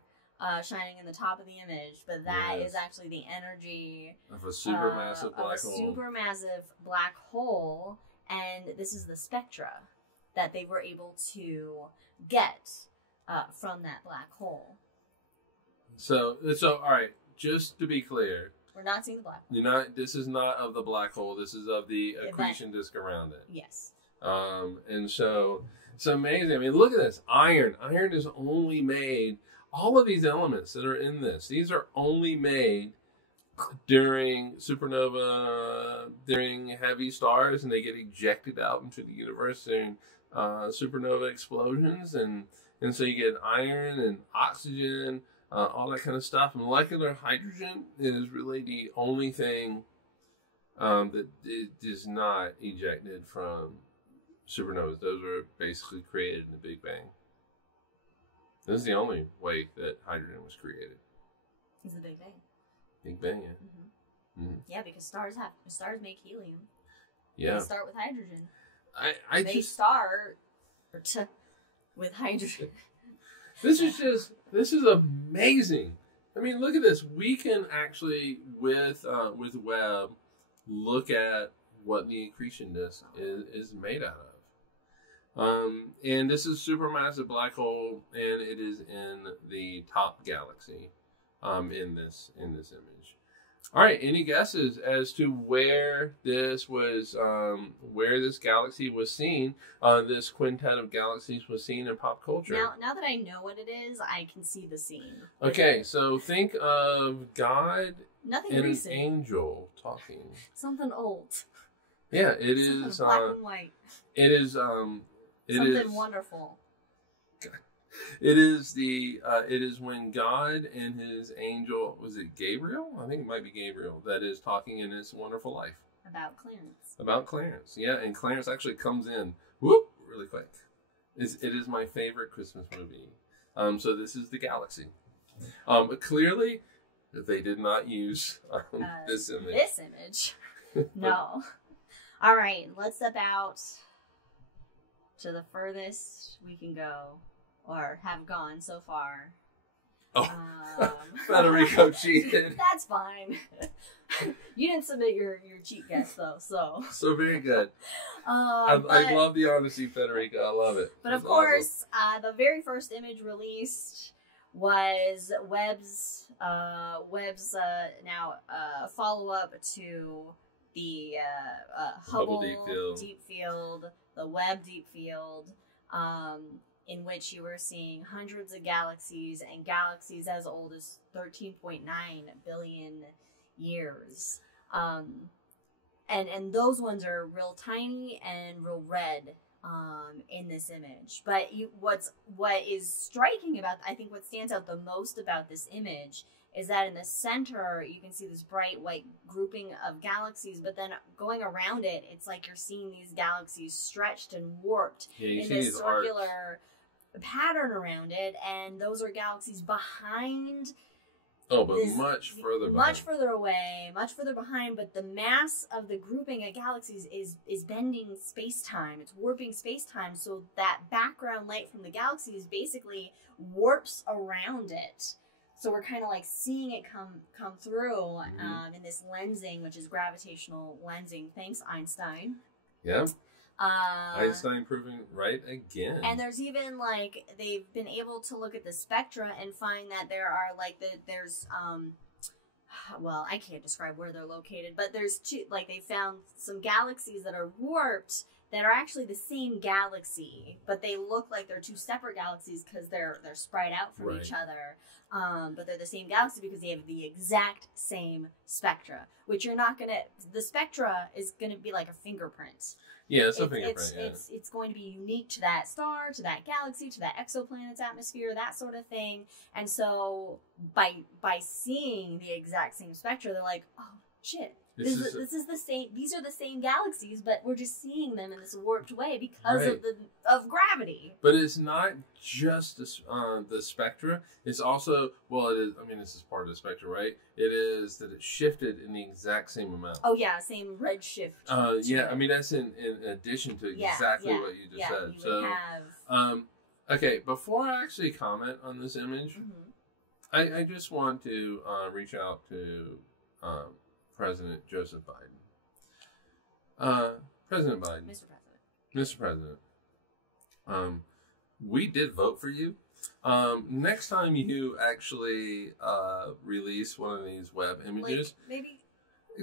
shining in the top of the image, but that is actually the energy of a supermassive black hole. Supermassive black hole, and this is the spectra that they were able to get from that black hole. So all right, just to be clear, we're not seeing the black hole. This is not of the black hole. This is of the accretion disk around it. Yes. And so it's amazing. I mean, look at this. Iron is only made. All of these elements that are in this, these are only made during supernova, during heavy stars, and they get ejected out into the universe during supernova explosions, and so you get iron and oxygen, all that kind of stuff. Molecular hydrogen is really the only thing that is not ejected from supernovas. Those were basically created in the Big Bang. This is the only way that hydrogen was created. It's the Big Bang. Big Bang, yeah. Mm-hmm. Yeah, because stars make helium. Yeah. They start with hydrogen. They start with hydrogen. This is amazing. I mean, look at this. We can actually with Webb look at what the accretion disk is made out of. And this is supermassive black hole, and it is in the top galaxy, in this image. All right, any guesses as to where this galaxy was seen? This quintet of galaxies was seen in pop culture. Now that I know what it is, I can see the scene. Okay, so think of God and recent. An angel talking. Something old. Yeah, it is black and white. It is something wonderful. It is when God and his angel, was it Gabriel? I think it might be Gabriel, that is talking in His Wonderful Life. About Clarence, yeah, and Clarence actually comes in, whoop, really quick. It is my favorite Christmas movie. So this is the galaxy. But clearly, they did not use this image. This image? No. All right, let's step out to the furthest we can go, or have gone so far. Oh, Federico cheated. That's fine. You didn't submit your cheat guess though, so. So very good. I love the honesty, Federico. I love it. But of course, awesome. The very first image released was Webb's follow up to the Hubble Deep Field, the Webb Deep Field, in which you were seeing hundreds of galaxies, and galaxies as old as 13.9 billion years. And those ones are real tiny and real red in this image. But what is striking about, I think what stands out the most about this image is that in the center, you can see this bright white grouping of galaxies, but then going around it, it's like you're seeing these galaxies stretched and warped in this circular pattern around it, and those are galaxies behind. Oh, but much further away, much further behind, but the mass of the grouping of galaxies is bending space-time. It's warping space-time, so that background light from the galaxies basically warps around it. So we're kind of like seeing it come through in this lensing, which is gravitational lensing. Thanks, Einstein. Yeah. Einstein proving right again. And there's even like they've been able to look at the spectra and find that there are like there's well, I can't describe where they're located, but there's two, like they found some galaxies that are warped that are actually the same galaxy, but they look like they're two separate galaxies because they're spread out from each other. But they're the same galaxy because they have the exact same spectra, which you're not gonna. The spectra is gonna be like a fingerprint. Yeah, it's a fingerprint. It's going to be unique to that star, to that galaxy, to that exoplanet's atmosphere, that sort of thing. And so by seeing the exact same spectra, they're like, oh shit. This is the same. These are the same galaxies, but we're just seeing them in this warped way because of gravity. But it's not just the spectra. It's also it is. I mean, this is part of the spectra, right? It is that it's shifted in the exact same amount. Oh yeah, same red shift. Yeah, I mean that's in addition to exactly what you just said. You have... okay. Before I actually comment on this image, I just want to reach out to. President Joseph Biden. President Biden. Mr. President. We did vote for you. Next time you actually release one of these web images, maybe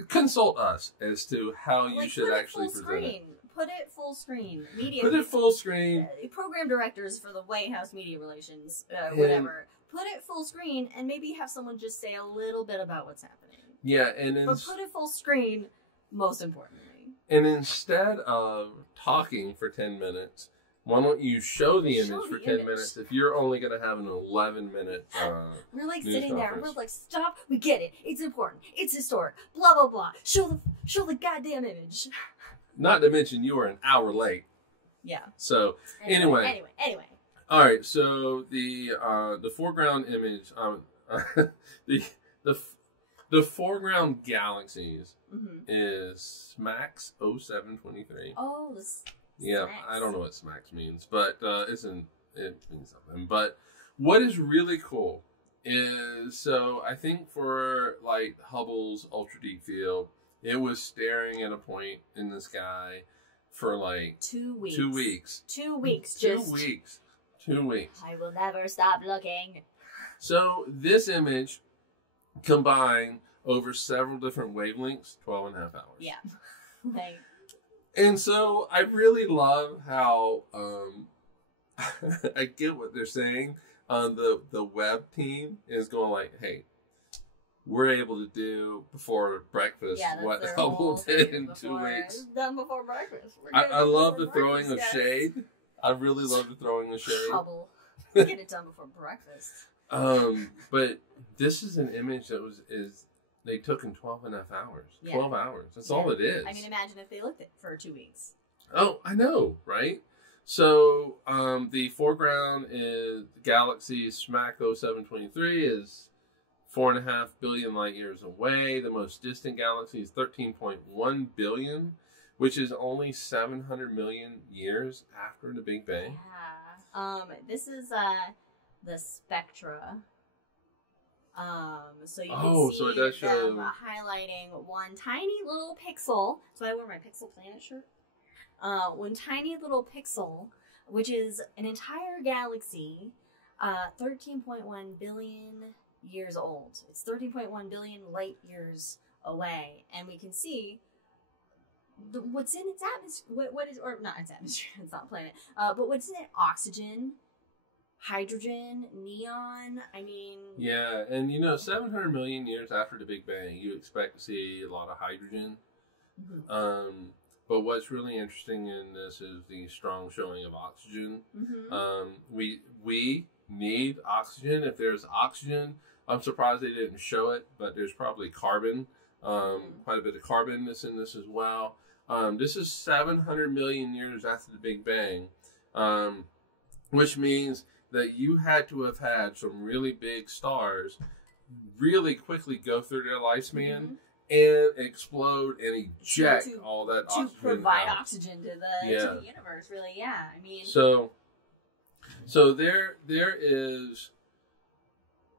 consult us as to how you should actually present it. Put it full screen. Put it full screen. Program directors for the White House Media Relations, whatever. Put it full screen and maybe have someone just say a little bit about what's happening. Yeah, but put it full screen, most importantly. And instead of talking for 10 minutes, why don't you show the image for 10 minutes if you're only going to have an 11-minute We're like sitting there, and we're like, stop, we get it. It's important. It's historic. Blah, blah, blah. Show the goddamn image. Not to mention you were an hour late. Yeah. So, anyway. All right, so the foreground image, the foreground galaxies is SMACS 0723. Oh, yeah, I don't know what SMACS means, but it means something. But what is really cool is, so I think for like Hubble's ultra deep field, it was staring at a point in the sky for like 2 weeks. 2 weeks. 2 weeks. 2 weeks. 2 weeks. I will never stop looking. So this image combined over several different wavelengths, 12 and a half hours. Yeah. And so I really love how I get what they're saying. The web team is going like, hey, we're able to do before breakfast what Hubble did in 2 weeks. Done before breakfast. I love the throwing of shade. I really love the throwing of shade. Hubble. Get it done before breakfast. But this is an image that they took in 12 and a half hours. 12 hours. That's all it is. I mean, imagine if they looked at it for 2 weeks. Oh, I know, right? So, the foreground is galaxy SMAC 0723 is 4.5 billion light years away. The most distant galaxy is 13.1 billion, which is only 700 million years after the Big Bang. Yeah. This is the spectra. So you can see it does show them highlighting one tiny little pixel. So I wear my Pixel Planet shirt. One tiny little pixel, which is an entire galaxy, 13.1 billion years old. It's 13.1 billion light years away, and we can see what's in its atmosphere. What is, or not its atmosphere? It's not a planet. But what's in it? Oxygen, hydrogen, neon. I mean, yeah, and 700 million years after the Big Bang, you expect to see a lot of hydrogen. Mm-hmm. But what's really interesting in this is the strong showing of oxygen. Mm-hmm. We need oxygen. If there's oxygen, I'm surprised they didn't show it, but there's probably carbon, quite a bit of carbon that's in this as well. This is 700 million years after the Big Bang, which means that you had to have had some really big stars really quickly go through their lifespan and explode and eject all that oxygen. To provide oxygen to the universe, really, yeah. I mean, so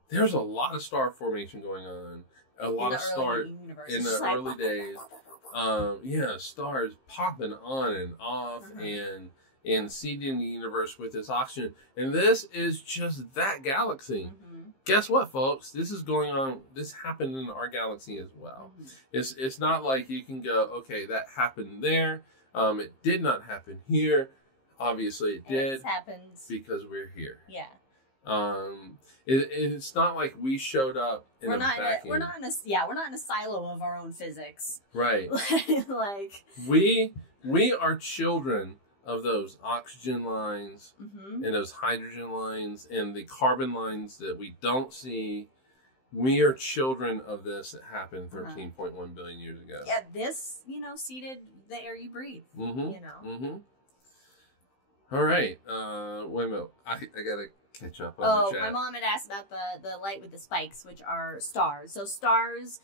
there's a lot of star formation going on. A lot of stars in the early days. Stars popping on and off and seeding the universe with this oxygen. And this is just that galaxy. Guess what, folks? This is going on. This happened in our galaxy as well. It's not like you can go, okay, that happened there. It did not happen here. Obviously, it did. It happens because we're here. Yeah. It's not like we showed up in a vacuum. We're not in a silo of our own physics. Right. Like we are children of those oxygen lines and those hydrogen lines and the carbon lines that we don't see. We are children of this that happened 13.1 billion years ago. Yeah, this, seeded the air you breathe. All right. Wait a minute. I gotta catch up on the chat. My mom had asked about the light with the spikes, which are stars. So stars,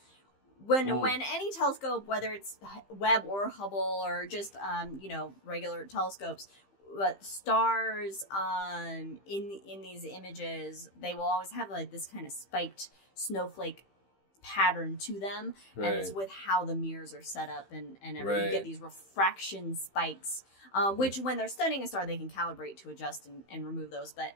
when any telescope, whether it's Webb or Hubble or just regular telescopes, but stars in these images, they will always have like this kind of spiked snowflake pattern to them, and it's with how the mirrors are set up and everything. You get these refraction spikes, which when they're studying a star, they can calibrate to adjust and remove those. But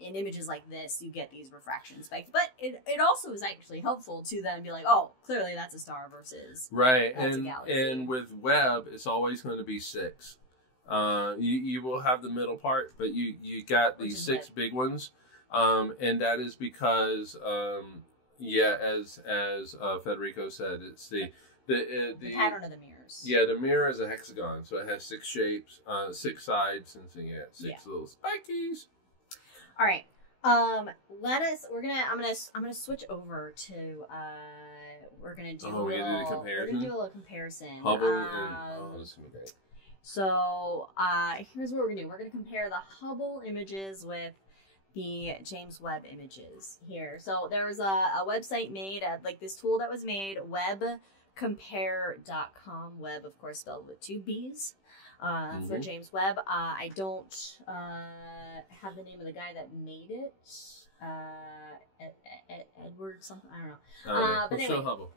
in images like this, you get these refraction spikes. But it also is actually helpful to them be like, oh, clearly that's a star versus that's a galaxy. And with Webb, it's always going to be 6. You will have the middle part, but you got these 6 big ones, and that is because as Federico said, it's the pattern of the mirrors. Yeah, the mirror is a hexagon, so it has 6 shapes, 6 sides, and so you get 6 little spikies. All right. I'm gonna switch over to we're gonna do a little comparison. Hubble this is gonna be great. So here's what we're gonna do. We're gonna compare the Hubble images with the James Webb images here. So there was a website made, like this tool that was made, webcompare.com. Webb, of course, spelled with 2 B's for James Webb. I don't have the name of the guy that made it. Edward something, I don't know. But anyway, show Hubble.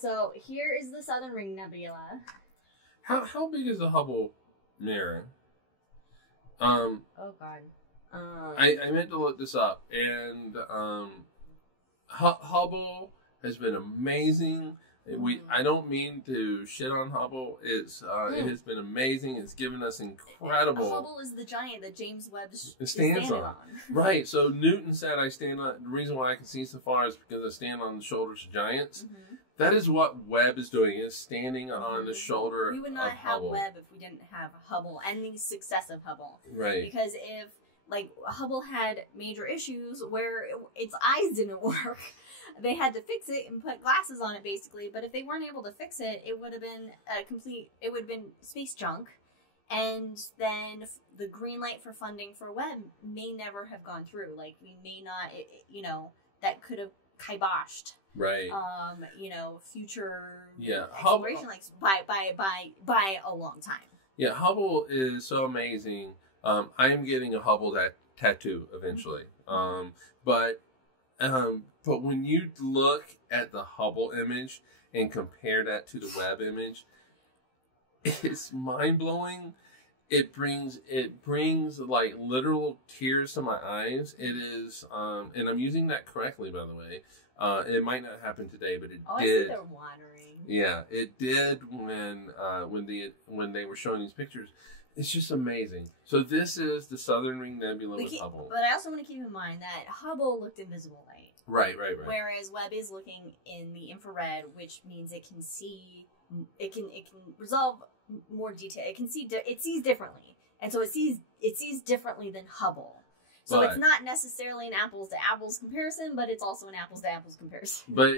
So here is the Southern Ring Nebula. How big is the Hubble mirror? Oh God. I meant to look this up, and Hubble has been amazing. I don't mean to shit on Hubble. It has been amazing. It's given us incredible. Hubble is the giant that James Webb stands on. Right. So Newton said, "I stand on." The reason why I can see so far is because I stand on the shoulders of giants. That is what Webb is doing. Is standing on the shoulder. We would not have Hubble. Webb if we didn't have Hubble and the success of Hubble. Right. Because if Hubble had major issues where its eyes didn't work. They had to fix it and put glasses on it, basically. But if they weren't able to fix it, it would have been it would have been space junk. And then the green light for funding for Webb may never have gone through. Like, we may not, that could have kiboshed. Right. Future exploration, by a long time. Yeah, Hubble is so amazing. I am getting a Hubble tattoo eventually. But when you look at the Hubble image and compare that to the Webb image, it's mind blowing. It brings like literal tears to my eyes. It is, and I'm using that correctly, by the way. It might not happen today, but it did. I see they're watering. Yeah, it did when they were showing these pictures. It's just amazing. So this is the Southern Ring Nebula with Hubble. But I also want to keep in mind that Hubble looked invisible light. Right. Whereas Webb is looking in the infrared, which means it can see, it can resolve more detail. It sees differently, and so it sees differently than Hubble. So it's not necessarily an apples to apples comparison, but it's also an apples to apples comparison. But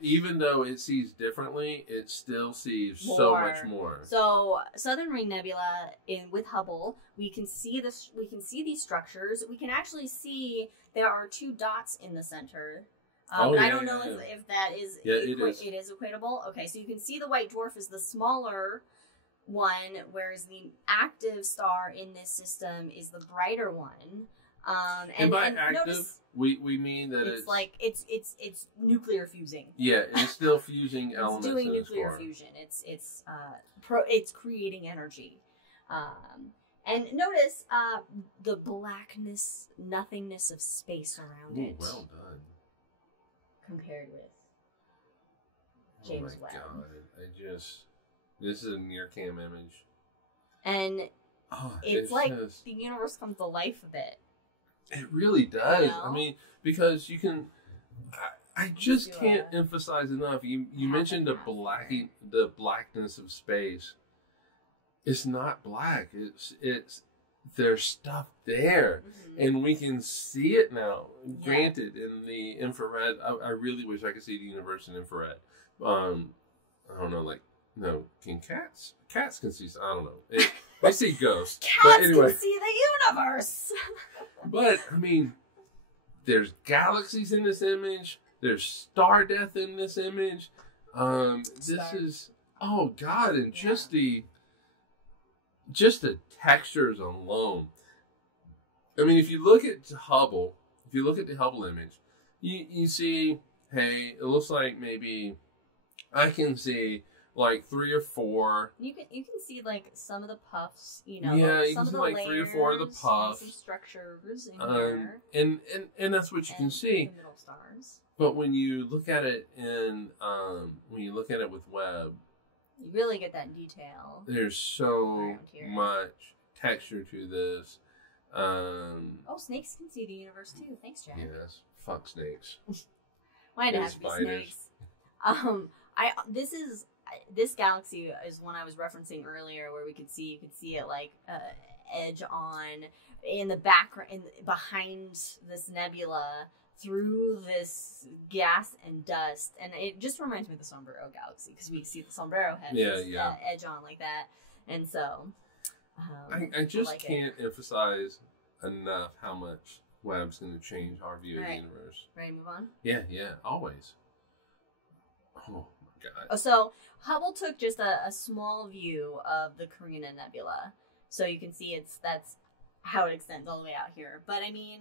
even though it sees differently, it still sees so much more. So Southern Ring Nebula with Hubble, we can see this. We can see these structures. We can actually see there are 2 dots in the center. I don't know if that is. Yeah, it is equatable. Okay, so you can see the white dwarf is the smaller one, whereas the active star in this system is the brighter one. And by active, notice, we mean that it's like it's nuclear fusing. Yeah, it's still fusing elements. It's doing nuclear fusion. It's creating energy. And notice the blackness, nothingness of space around it. Well done. Compared with James Webb. Oh my God! This is a near cam image. And it's like the universe comes to life a bit. It really does. You know? I mean, because you can... I just can't emphasize enough. You mentioned the blackness of space. It's not black. It's there's stuff there, and we can see it now. Yeah. Granted, in the infrared, I really wish I could see the universe in infrared. I don't know, like, no, can cats? Cats can see. I don't know. They see ghosts. Cats can see the universe. But I mean, there's galaxies in this image. There's star death in this image. This is, oh God, and just the textures alone. I mean, if you look at Hubble, the Hubble image, you see, hey, it looks like maybe I can see like 3 or 4. You can see like some of the puffs, you know. Yeah, like you can see like 3 or 4 of the puffs. Some structures in there. And that's what you can see. The middle stars. But when you look at it with Webb, you really get that detail. There's so much texture to this. Snakes can see the universe too. Thanks, Jack. Yes, fuck snakes. Why'd it have to be snakes? This galaxy is one I was referencing earlier, where you could see it like edge on in the background, behind this nebula, through this gas and dust, and it just reminds me of the Sombrero Galaxy, because we see the Sombrero head edge on like that, and so I just can't emphasize enough how much Webb's going to change our view of the universe. Ready to move on? Yeah, always. Oh my God. So Hubble took just a small view of the Carina Nebula, so you can see that's how it extends all the way out here. But I mean,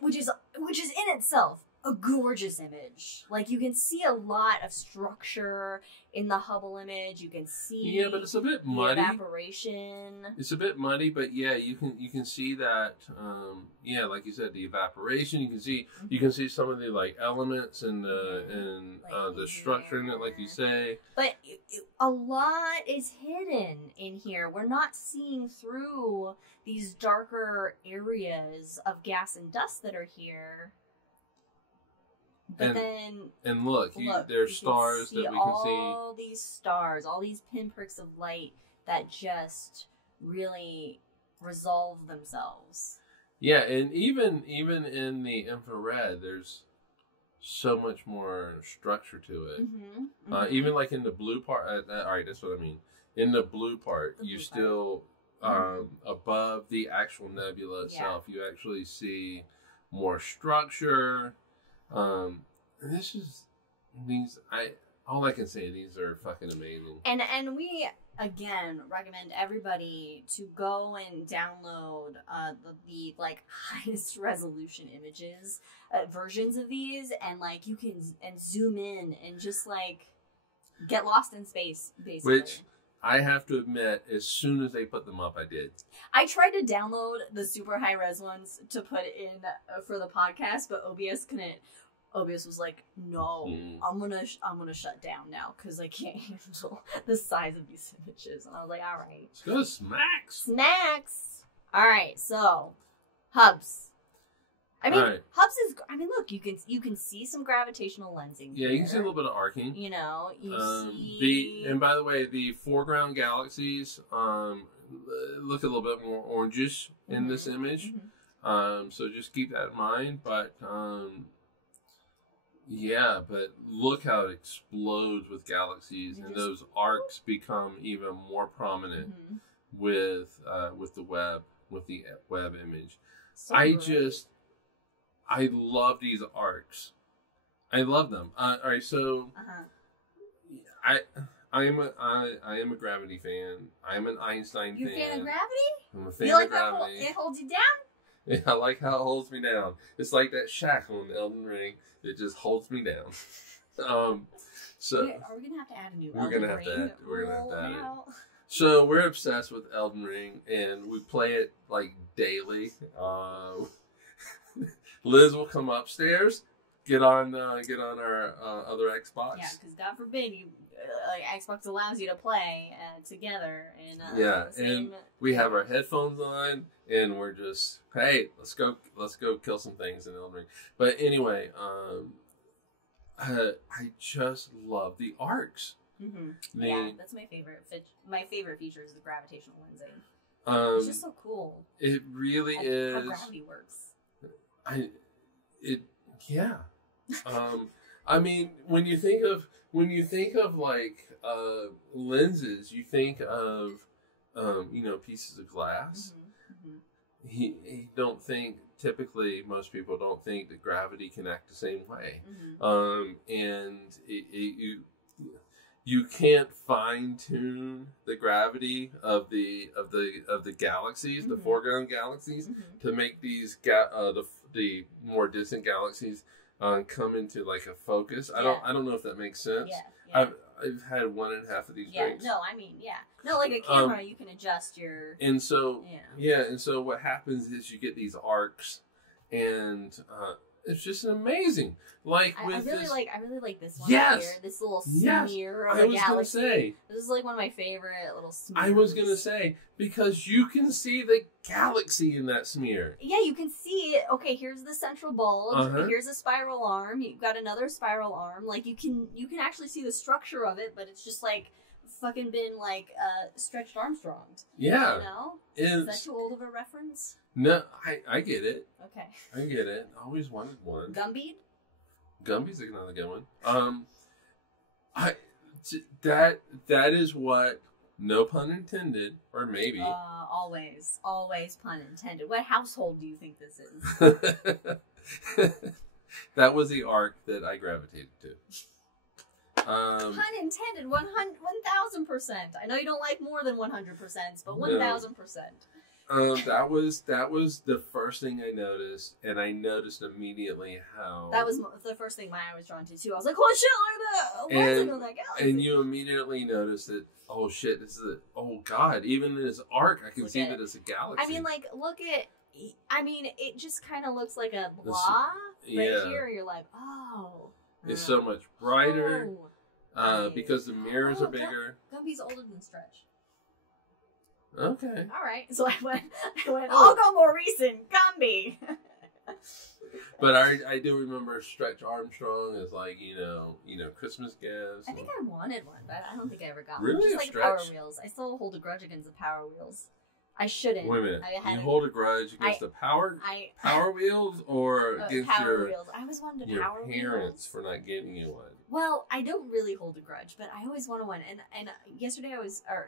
which is in itself a gorgeous image. Like, you can see a lot of structure in the Hubble image. You can see but it's a bit muddy. Evaporation. It's a bit muddy, but yeah, you can see that. Like you said, the evaporation. You can see some of the like elements and the structure in it, like you say. But a lot is hidden in here. We're not seeing through these darker areas of gas and dust that are here. But look, there's stars that we can see. All these stars, all these pinpricks of light that just really resolve themselves. Yeah, and even in the infrared, there's so much more structure to it. Even like in the blue part. All right, that's what I mean. In the blue part, you still above the actual nebula itself, you actually see more structure. All I can say, these are fucking amazing. And we again recommend everybody to go and download the like highest resolution images, versions of these, and like you can zoom in and just like get lost in space, basically. Which I have to admit, as soon as they put them up, I did. I tried to download the super high res ones to put in for the podcast, but OBS couldn't. OBS was like, no, I'm gonna shut down now because I can't handle the size of these images. And I was like, all right. Let's go to Smacks. All right, so Hubs. Hubs is. I mean, look, you can see some gravitational lensing. Yeah, you can see a little bit of arcing. You know, see. And by the way, the foreground galaxies look a little bit more orangish in this image. So just keep that in mind. But but look how it explodes with galaxies, and those arcs become even more prominent with the Webb image. So I love these arcs. I love them. All right, so I am a gravity fan. I'm an Einstein fan. You're a fan of gravity? I'm a fan of gravity. It holds you down? Yeah, I like how it holds me down. It's like that shackle in Elden Ring. It just holds me down. So are we gonna have to add a new Elden Ring? We're gonna have to add it. So we're obsessed with Elden Ring, and we play it like daily. Liz will come upstairs. get on our other Xbox. Yeah, because God forbid Xbox allows you to play together. And we have our headphones on, and we're just, hey, let's go kill some things in Elden Ring. But anyway, I just love the arcs. Yeah, that's my favorite. My favorite feature is the gravitational lensing. It's just so cool. It really is. How gravity works. I mean, when you think of like lenses, you think of pieces of glass. You don't think, typically most people don't think that gravity can act the same way. And you can't fine tune the gravity of the galaxies, the foreground galaxies, to make these the more distant galaxies come into like a focus. I don't know if that makes sense. Yeah. I've had 1.5 of these drinks. No, like a camera, you can adjust your. And so what happens is you get these arcs, and it's just amazing. Like I really like this one here. This little smear of a galaxy. Gonna say, this is like one of my favorite little smears. I was gonna say, because you can see the galaxy in that smear. Yeah, you can see it. Okay, here's the central bulge. Here's a spiral arm. You've got another spiral arm. Like you can actually see the structure of it, but it's just like fucking been like stretched Armstronged. Yeah. You know? Is that too old of a reference? No, I get it. Okay. I get it. I always wanted one. Gumby's another good one. That is what, no pun intended, or maybe. Always pun intended. What household do you think this is? That was the arc that I gravitated to. Pun intended, 1,000%. I know you don't like more than 100%, but 1,000%. That was the first thing I noticed, and I noticed immediately how... That was the first thing my eye was drawn to, too. I was like, holy shit, look at that! What's in that galaxy? And you immediately noticed that, oh shit, this is oh god, even in this arc, I can see that it's a galaxy. I mean, like, it just kind of looks like a blah right here. You're like, oh. It's so much brighter, because the mirrors are bigger. Gumby's older than Stretch. Okay. All right. So I went. I'll go more recent. Gumby. But I do remember Stretch Armstrong as like Christmas gifts. I think I wanted one, but I don't think I ever got one. Really, just like Power Wheels. I still hold a grudge against the Power Wheels. I shouldn't. Wait a minute. You hold a grudge against the Power Wheels, or against Power Wheels? I always wanted a Power Wheels. Your parents for not getting you one. Well, I don't really hold a grudge, but I always wanted one. And yesterday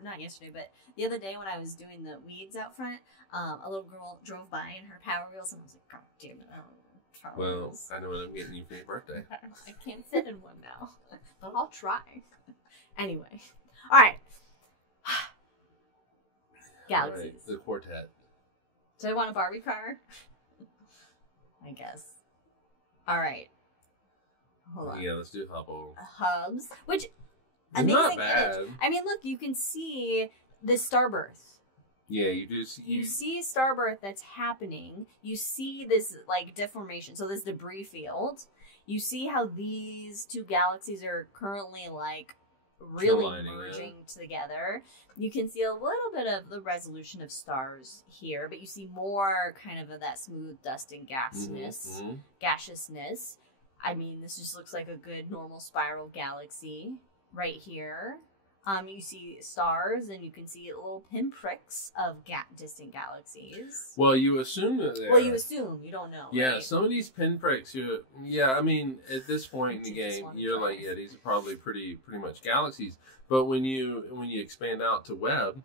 not yesterday, but the other day when I was doing the weeds out front, a little girl drove by in her Power Wheels, and I was like, God damn it, I don't know Power Wheels. I know what I'm getting you for your birthday. I can't fit in one now, but I'll try. Anyway, all right. Galaxies. Right, the quartet. Do I want a Barbie car? I guess. All right. Hold on. Yeah, let's do Hubble. Hubs, which amazing not bad. Image. I mean, look, you can see the starbirth. Yeah, you do see. You see starbirth that's happening. You see this like deformation, so this debris field. You see how these two galaxies are currently like really merging together. You can see a little bit of the resolution of stars here, but you see more kind of that smooth dust and gaseousness. I mean, this just looks like a good normal spiral galaxy right here. You see stars, and you can see little pinpricks of distant galaxies. Well, you assume that they're... Well, you assume. You don't know. Yeah, right? Some of these pinpricks, I mean, at this point in the game, you're like, yeah, these are probably pretty much galaxies. But when you expand out to Webb,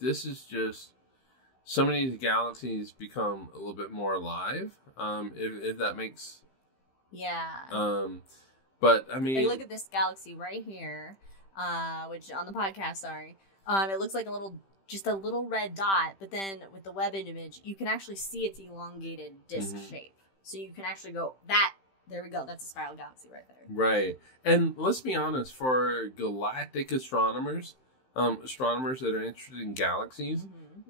this is just... Some of these galaxies become a little bit more alive, if that makes... Yeah. But, I mean... Like, look at this galaxy right here, which on the podcast, sorry. It looks like just a little red dot, but then with the Webb image, you can actually see its elongated disk shape. So you can actually go, there we go, that's a spiral galaxy right there. Right. And let's be honest, for galactic astronomers that are interested in galaxies,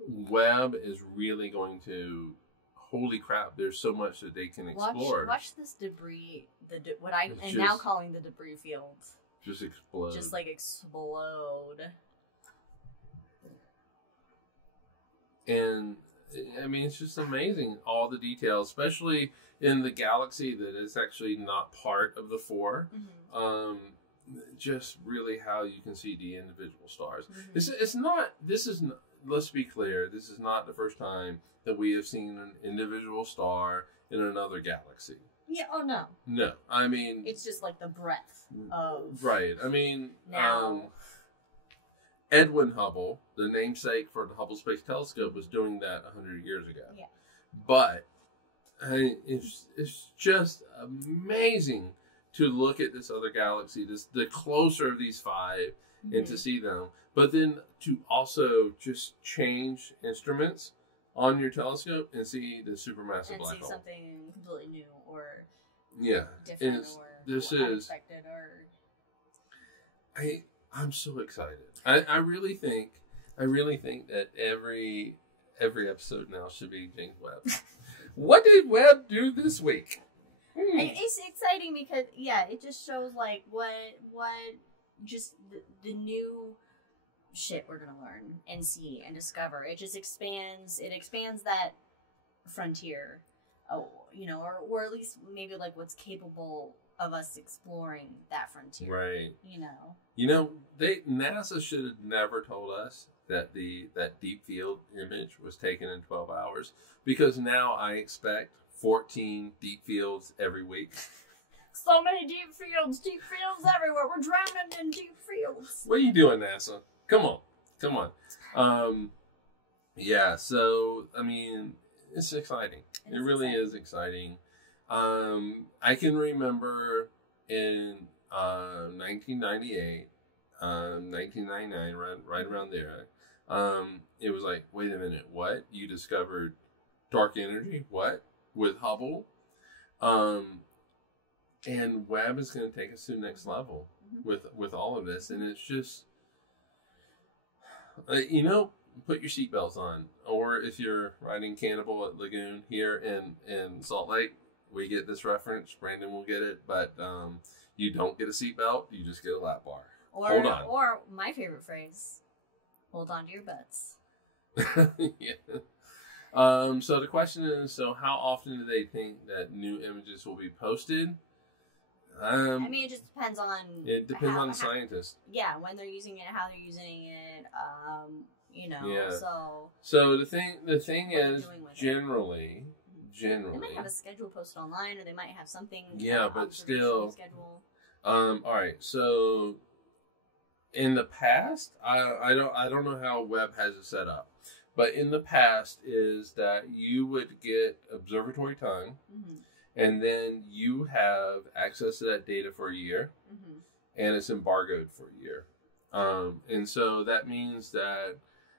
Webb is really going to holy crap, there's so much that they can explore. Watch this debris, what I am now calling the debris field. Just explode. Just like explode. And I mean, it's just amazing, all the details, especially in the galaxy that is actually not part of the four. Mm-hmm. Just really how you can see the individual stars. Mm-hmm. Let's be clear, this is not the first time that we have seen an individual star in another galaxy. Yeah, oh no. No, I mean... It's just like the breadth of... Right, I mean... Now... Edwin Hubble, the namesake for the Hubble Space Telescope, was doing that 100 years ago. Yeah. But it's just amazing to look at this other galaxy, the closer of these five, mm-hmm. and to see them. But then to also just change instruments on your telescope and see the supermassive black hole. And see something completely new or different or unexpected or... I'm so excited. I really think that every episode now should be James Webb. What did Webb do this week? It's exciting because it just shows like what just the new shit we're gonna learn and see and discover. It just expands that frontier, or at least maybe like what's capable of us exploring that frontier. Right. NASA should have never told us that that deep field image was taken in 12 hours, because now I expect 14 deep fields every week. So many deep fields everywhere. We're drowning in deep fields. What are you doing, NASA? Come on. So, I mean, it's exciting. It really is exciting. I can remember in 1998, 1999, right around there, it was like, wait a minute, what? You discovered dark energy? What? With Hubble? And Webb is going to take us to the next level with all of this. And it's just, put your seatbelts on. Or if you're riding Cannibal at Lagoon here in Salt Lake, we get this reference. Brandon will get it. But you don't get a seatbelt. You just get a lap bar. Hold on. Or my favorite phrase, hold on to your butts. Yeah. So the question is, how often do they think that new images will be posted? I mean, it just depends on... It depends on the scientist. Yeah, when they're using it, how they're using it, So the thing is, generally... They might have a schedule posted online, or they might have something... Yeah, but still... Schedule. Alright, so... In the past, I don't know how Webb has it set up, but in the past is that you would get observatory time, mm-hmm. and then you have access to that data for a year, mm-hmm. and it's embargoed for a year. And so that means that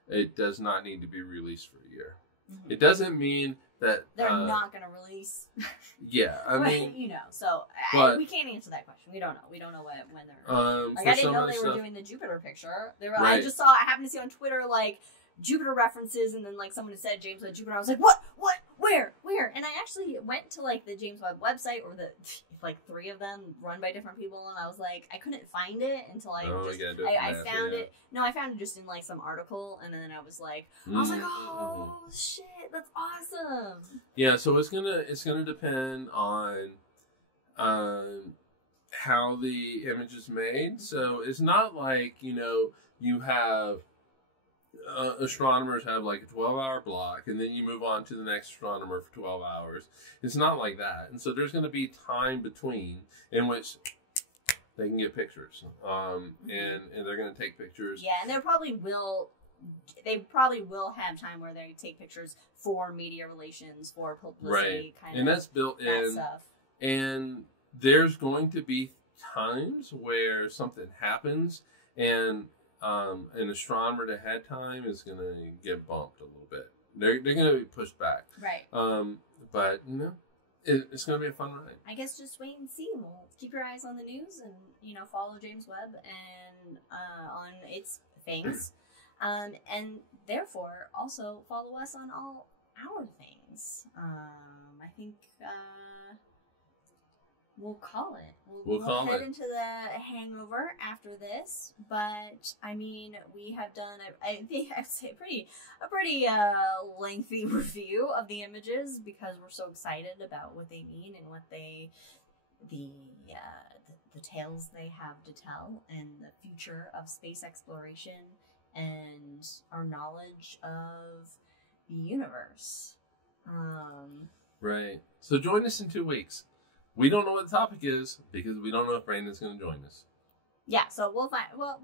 it does not need to be released for a year. Mm-hmm. It doesn't mean that... They're not going to release... Yeah, I mean... we can't answer that question. We don't know. We don't know when they're... I didn't know they were doing the Jupiter picture. Right. I happened to see on Twitter, like, Jupiter references, and then, like, someone said James Webb Jupiter. I was like, what? Where? And I actually went to, like, the James Webb website, or the, like, 3 of them run by different people, and I was like, I couldn't find it until I found it. No, I found it just in, like, some article, and then I was like, oh, shit, that's awesome. Yeah, so it's gonna depend on how the image is made. So it's not like, you have... astronomers have like a 12-hour block, and then you move on to the next astronomer for 12 hours. It's not like that. And so there's going to be time between in which they can get pictures. And they're going to take pictures. Yeah, and they probably will have time where they take pictures for media relations, for publicity, kind of. And that's built in. Stuff. And there's going to be times where something happens, and an astronomer that had time is going to get bumped a little bit. They're going to be pushed back. Right. But, it's going to be a fun ride. I guess just wait and see. We'll keep your eyes on the news and, follow James Webb and on its things. And therefore, also follow us on all our things. things. I think we'll call it. We'll head into the hangover after this, but I mean, we have done I think I'd say a pretty lengthy review of the images because we're so excited about what they mean and what the tales they have to tell and the future of space exploration and our knowledge of the universe. Right. So join us in 2 weeks. We don't know what the topic is because we don't know if Brandon's going to join us. Yeah, so we'll find. Well,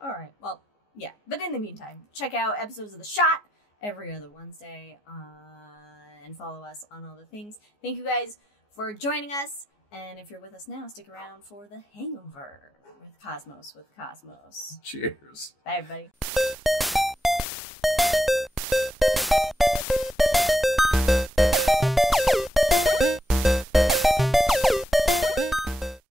all right. Well, yeah. But in the meantime, check out episodes of The Shot every other Wednesday and follow us on all the things. Thank you guys for joining us. And if you're with us now, stick around for The Hangover with Cosmos. Cheers. Bye, everybody.